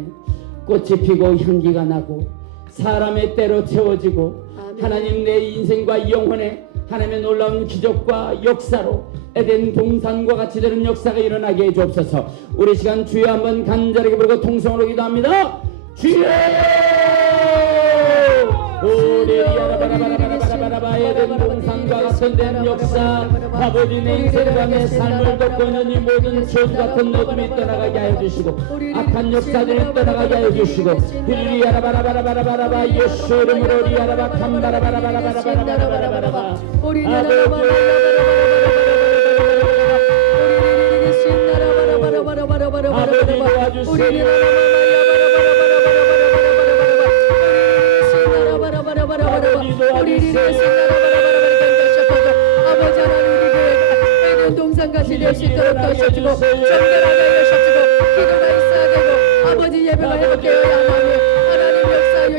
꽃이 피고 향기가 나고 사람의 때로 채워지고 아멘. 하나님, 내 인생과 영혼에 하나님의 놀라운 기적과 역사로 에덴 동산과 같이 되는 역사가 일어나게 해 주옵소서. 우리 시간 주여 한번 간절하게 부르고 통성으로 기도합니다. 주여! 오레리아라바라바라바라바라바라 에덴 동산과 같은 된 역사, 아버지 내 인생과 내 삶을 덮고는 이 모든 죄 같은 어둠이 떠나가게 하여 주시고 악한 역사들이 떠나가게 하여 주시고 리아라바라바라바라바라바 예수 이름으로 리아라바 캄바라바라바라바라바라바라바라바 아버지 도와주세요. 아버지 하나님, 우리 동산같이 될 수 있도록 도와주시고 정결하게 하셔주고 기도가 있어야 되고 아버지 예배가 회복되어야 하나님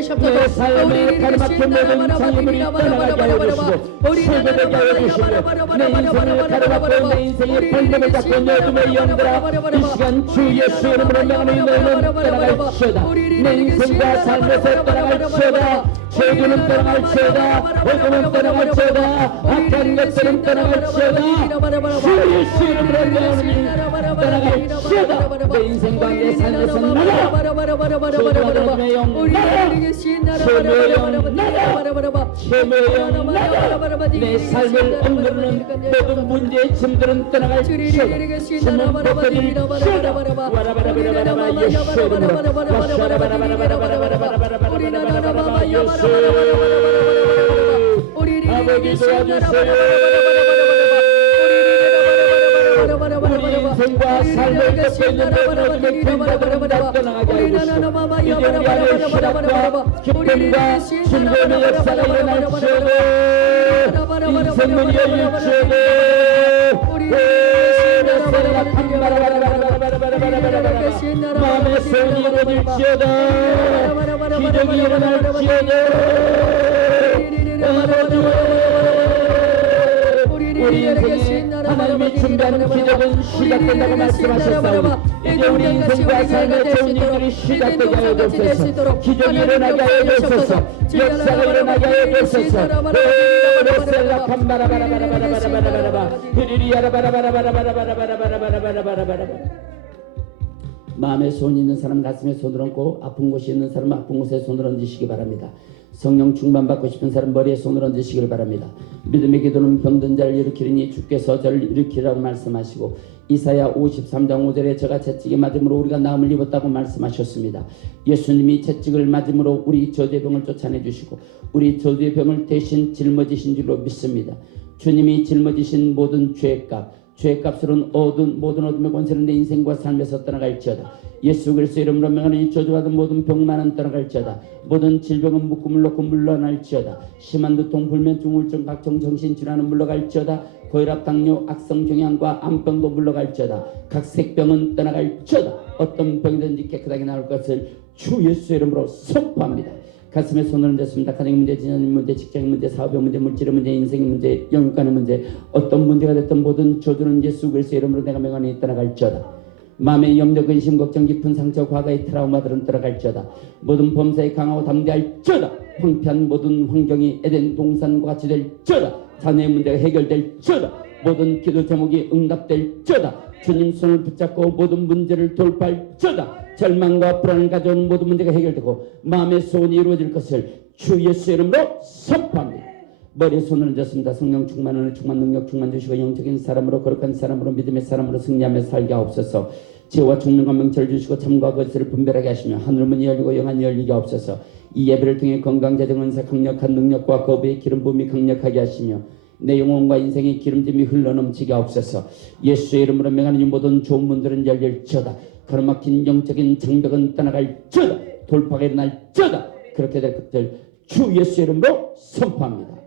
역사하여 내 삶의 가르마켓 모든 장애물이 떠나가게 하여 주시고 소개되게 하여 주시고 내 인생을 가르마고 내 인생의 본점을 잡고 내 어둠의 영들아 이 시간 주 예수 이름으로 명하노니 너희는 떠나갈지어다. 내 인생과 삶에서 떠나갈지어다. 죄들은 떠나갈지어다. 어둠은 떠나갈지어다. 악한 것들은 떠나갈지어다. 주 예수 이름으로 명하노니 떠나갈지어다. 내 인생과 내 삶에서 나가 죄들의 영 내 삶을 억누르는 모든 문제의 짐들은 떠나갈지어다. 짐은 벗겨질지어다. 와라바라바라바라바 예수 이름으로 와샤라바라바라바라바라바라바라바라바라바라바 예수 아버지 도와주세요. 우리 인생과 삶을 덮고 있는 모든 어둠의 근자들은 다 떠나가게 하여 주시고 이제 우리 안에 희락과 기쁨과 즐거움의 역사가 일어날지어다. 인생문이 열릴지어다. 마음의 소원이 이루어질지어다. 기적이 일어날지어다. 우리 인생에 하나님이 준비하는 기적은 시작된다고 말씀하셨사오니 이제 우리 인생과 삶의 좋은 일들이 시작되게 하여 주옵소서. 기적이 일어나게 하여 주옵소서. 역사가 일어나게 하여 주옵소서. 레셀라 캄바라바라바라바라바라바라바라바 히리리아라바라바라바라바라바라바라바라바라바라바라바라. 마음에 손 있는 사람 가슴에 손을 얹고 아픈 곳이 있는 사람 아픈 곳에 손을 얹으시기 바랍니다. 성령 충만받고 싶은 사람 머리에 손을 얹으시길 바랍니다. 믿음의 기도는 병든 자를 일으키리니 주께서 저를 일으키라고 말씀하시고 이사야 53장 5절에 저가 채찍에 맞음으로 우리가 나음을 입었다고 말씀하셨습니다. 예수님이 채찍을 맞음으로 우리 저주의 병을 쫓아내 주시고 우리 저주의 병을 대신 짊어지신 줄로 믿습니다. 주님이 짊어지신 모든 죄값으로는 모든 어둠의 권세는 내 인생과 삶에서 떠나갈지어다. 예수 그리스도 이름으로 명하는 이 저주받은 모든 병만은 떠나갈지어다. 모든 질병은 묶음을 놓고 물러날지어다. 심한 두통, 불면증, 우울증, 각종 정신질환은 물러갈지어다. 고혈압, 당뇨, 악성 경향과 암병도 물러갈지어다. 각 색병은 떠나갈지어다. 어떤 병이든지 깨끗하게 나올 것을 주 예수 이름으로 선포합니다. 가슴에 손을 얹었습니다. 가정 문제, 진영 문제, 직장 문제, 사업의 문제, 물질의 문제, 인생의 문제, 영육간의 문제, 어떤 문제가 됐든 모든 저주는 예수 그리스도의 이름으로 내가 명하니 떠나갈지어다. 마음의 염려, 근심, 걱정, 깊은 상처, 과거의 트라우마들은 떠나갈지어다. 모든 범사에 강하고 담대할지어다. 황폐한 모든 환경이 에덴 동산과 같이 될지어다. 자녀의 문제가 해결될지어다. 모든 기도 제목이 응답될지어다. 주님 손을 붙잡고 모든 문제를 돌파할지어다. 절망과 불안을 가져오는 모든 문제가 해결되고 마음의 소원이 이루어질 것을 주 예수 이름으로 선포합니다. 머리에 손을 얹었습니다. 성령 충만을 충만 능력 충만 주시고 영적인 사람으로 거룩한 사람으로 믿음의 사람으로 승리하며 살게 하옵소서. 지혜와 총명과 명철을 주시고 참과 거짓을 분별하게 하시며 하늘문이 열리고 영안이 열리게 하옵소서. 이 예배를 통해 건강, 재정, 은사, 강력한 능력과 거부의 기름 부음이 강력하게 하시며 내 영혼과 인생의 기름짐이 흘러넘치게 하옵소서. 예수의 이름으로 명하는 이 모든 좋은 문들은 열릴지어다. 가로막힌 영적인 장벽은 떠나갈지어다. 돌파가 일어날지어다. 그렇게 될 것들 주 예수 이름으로 선포합니다.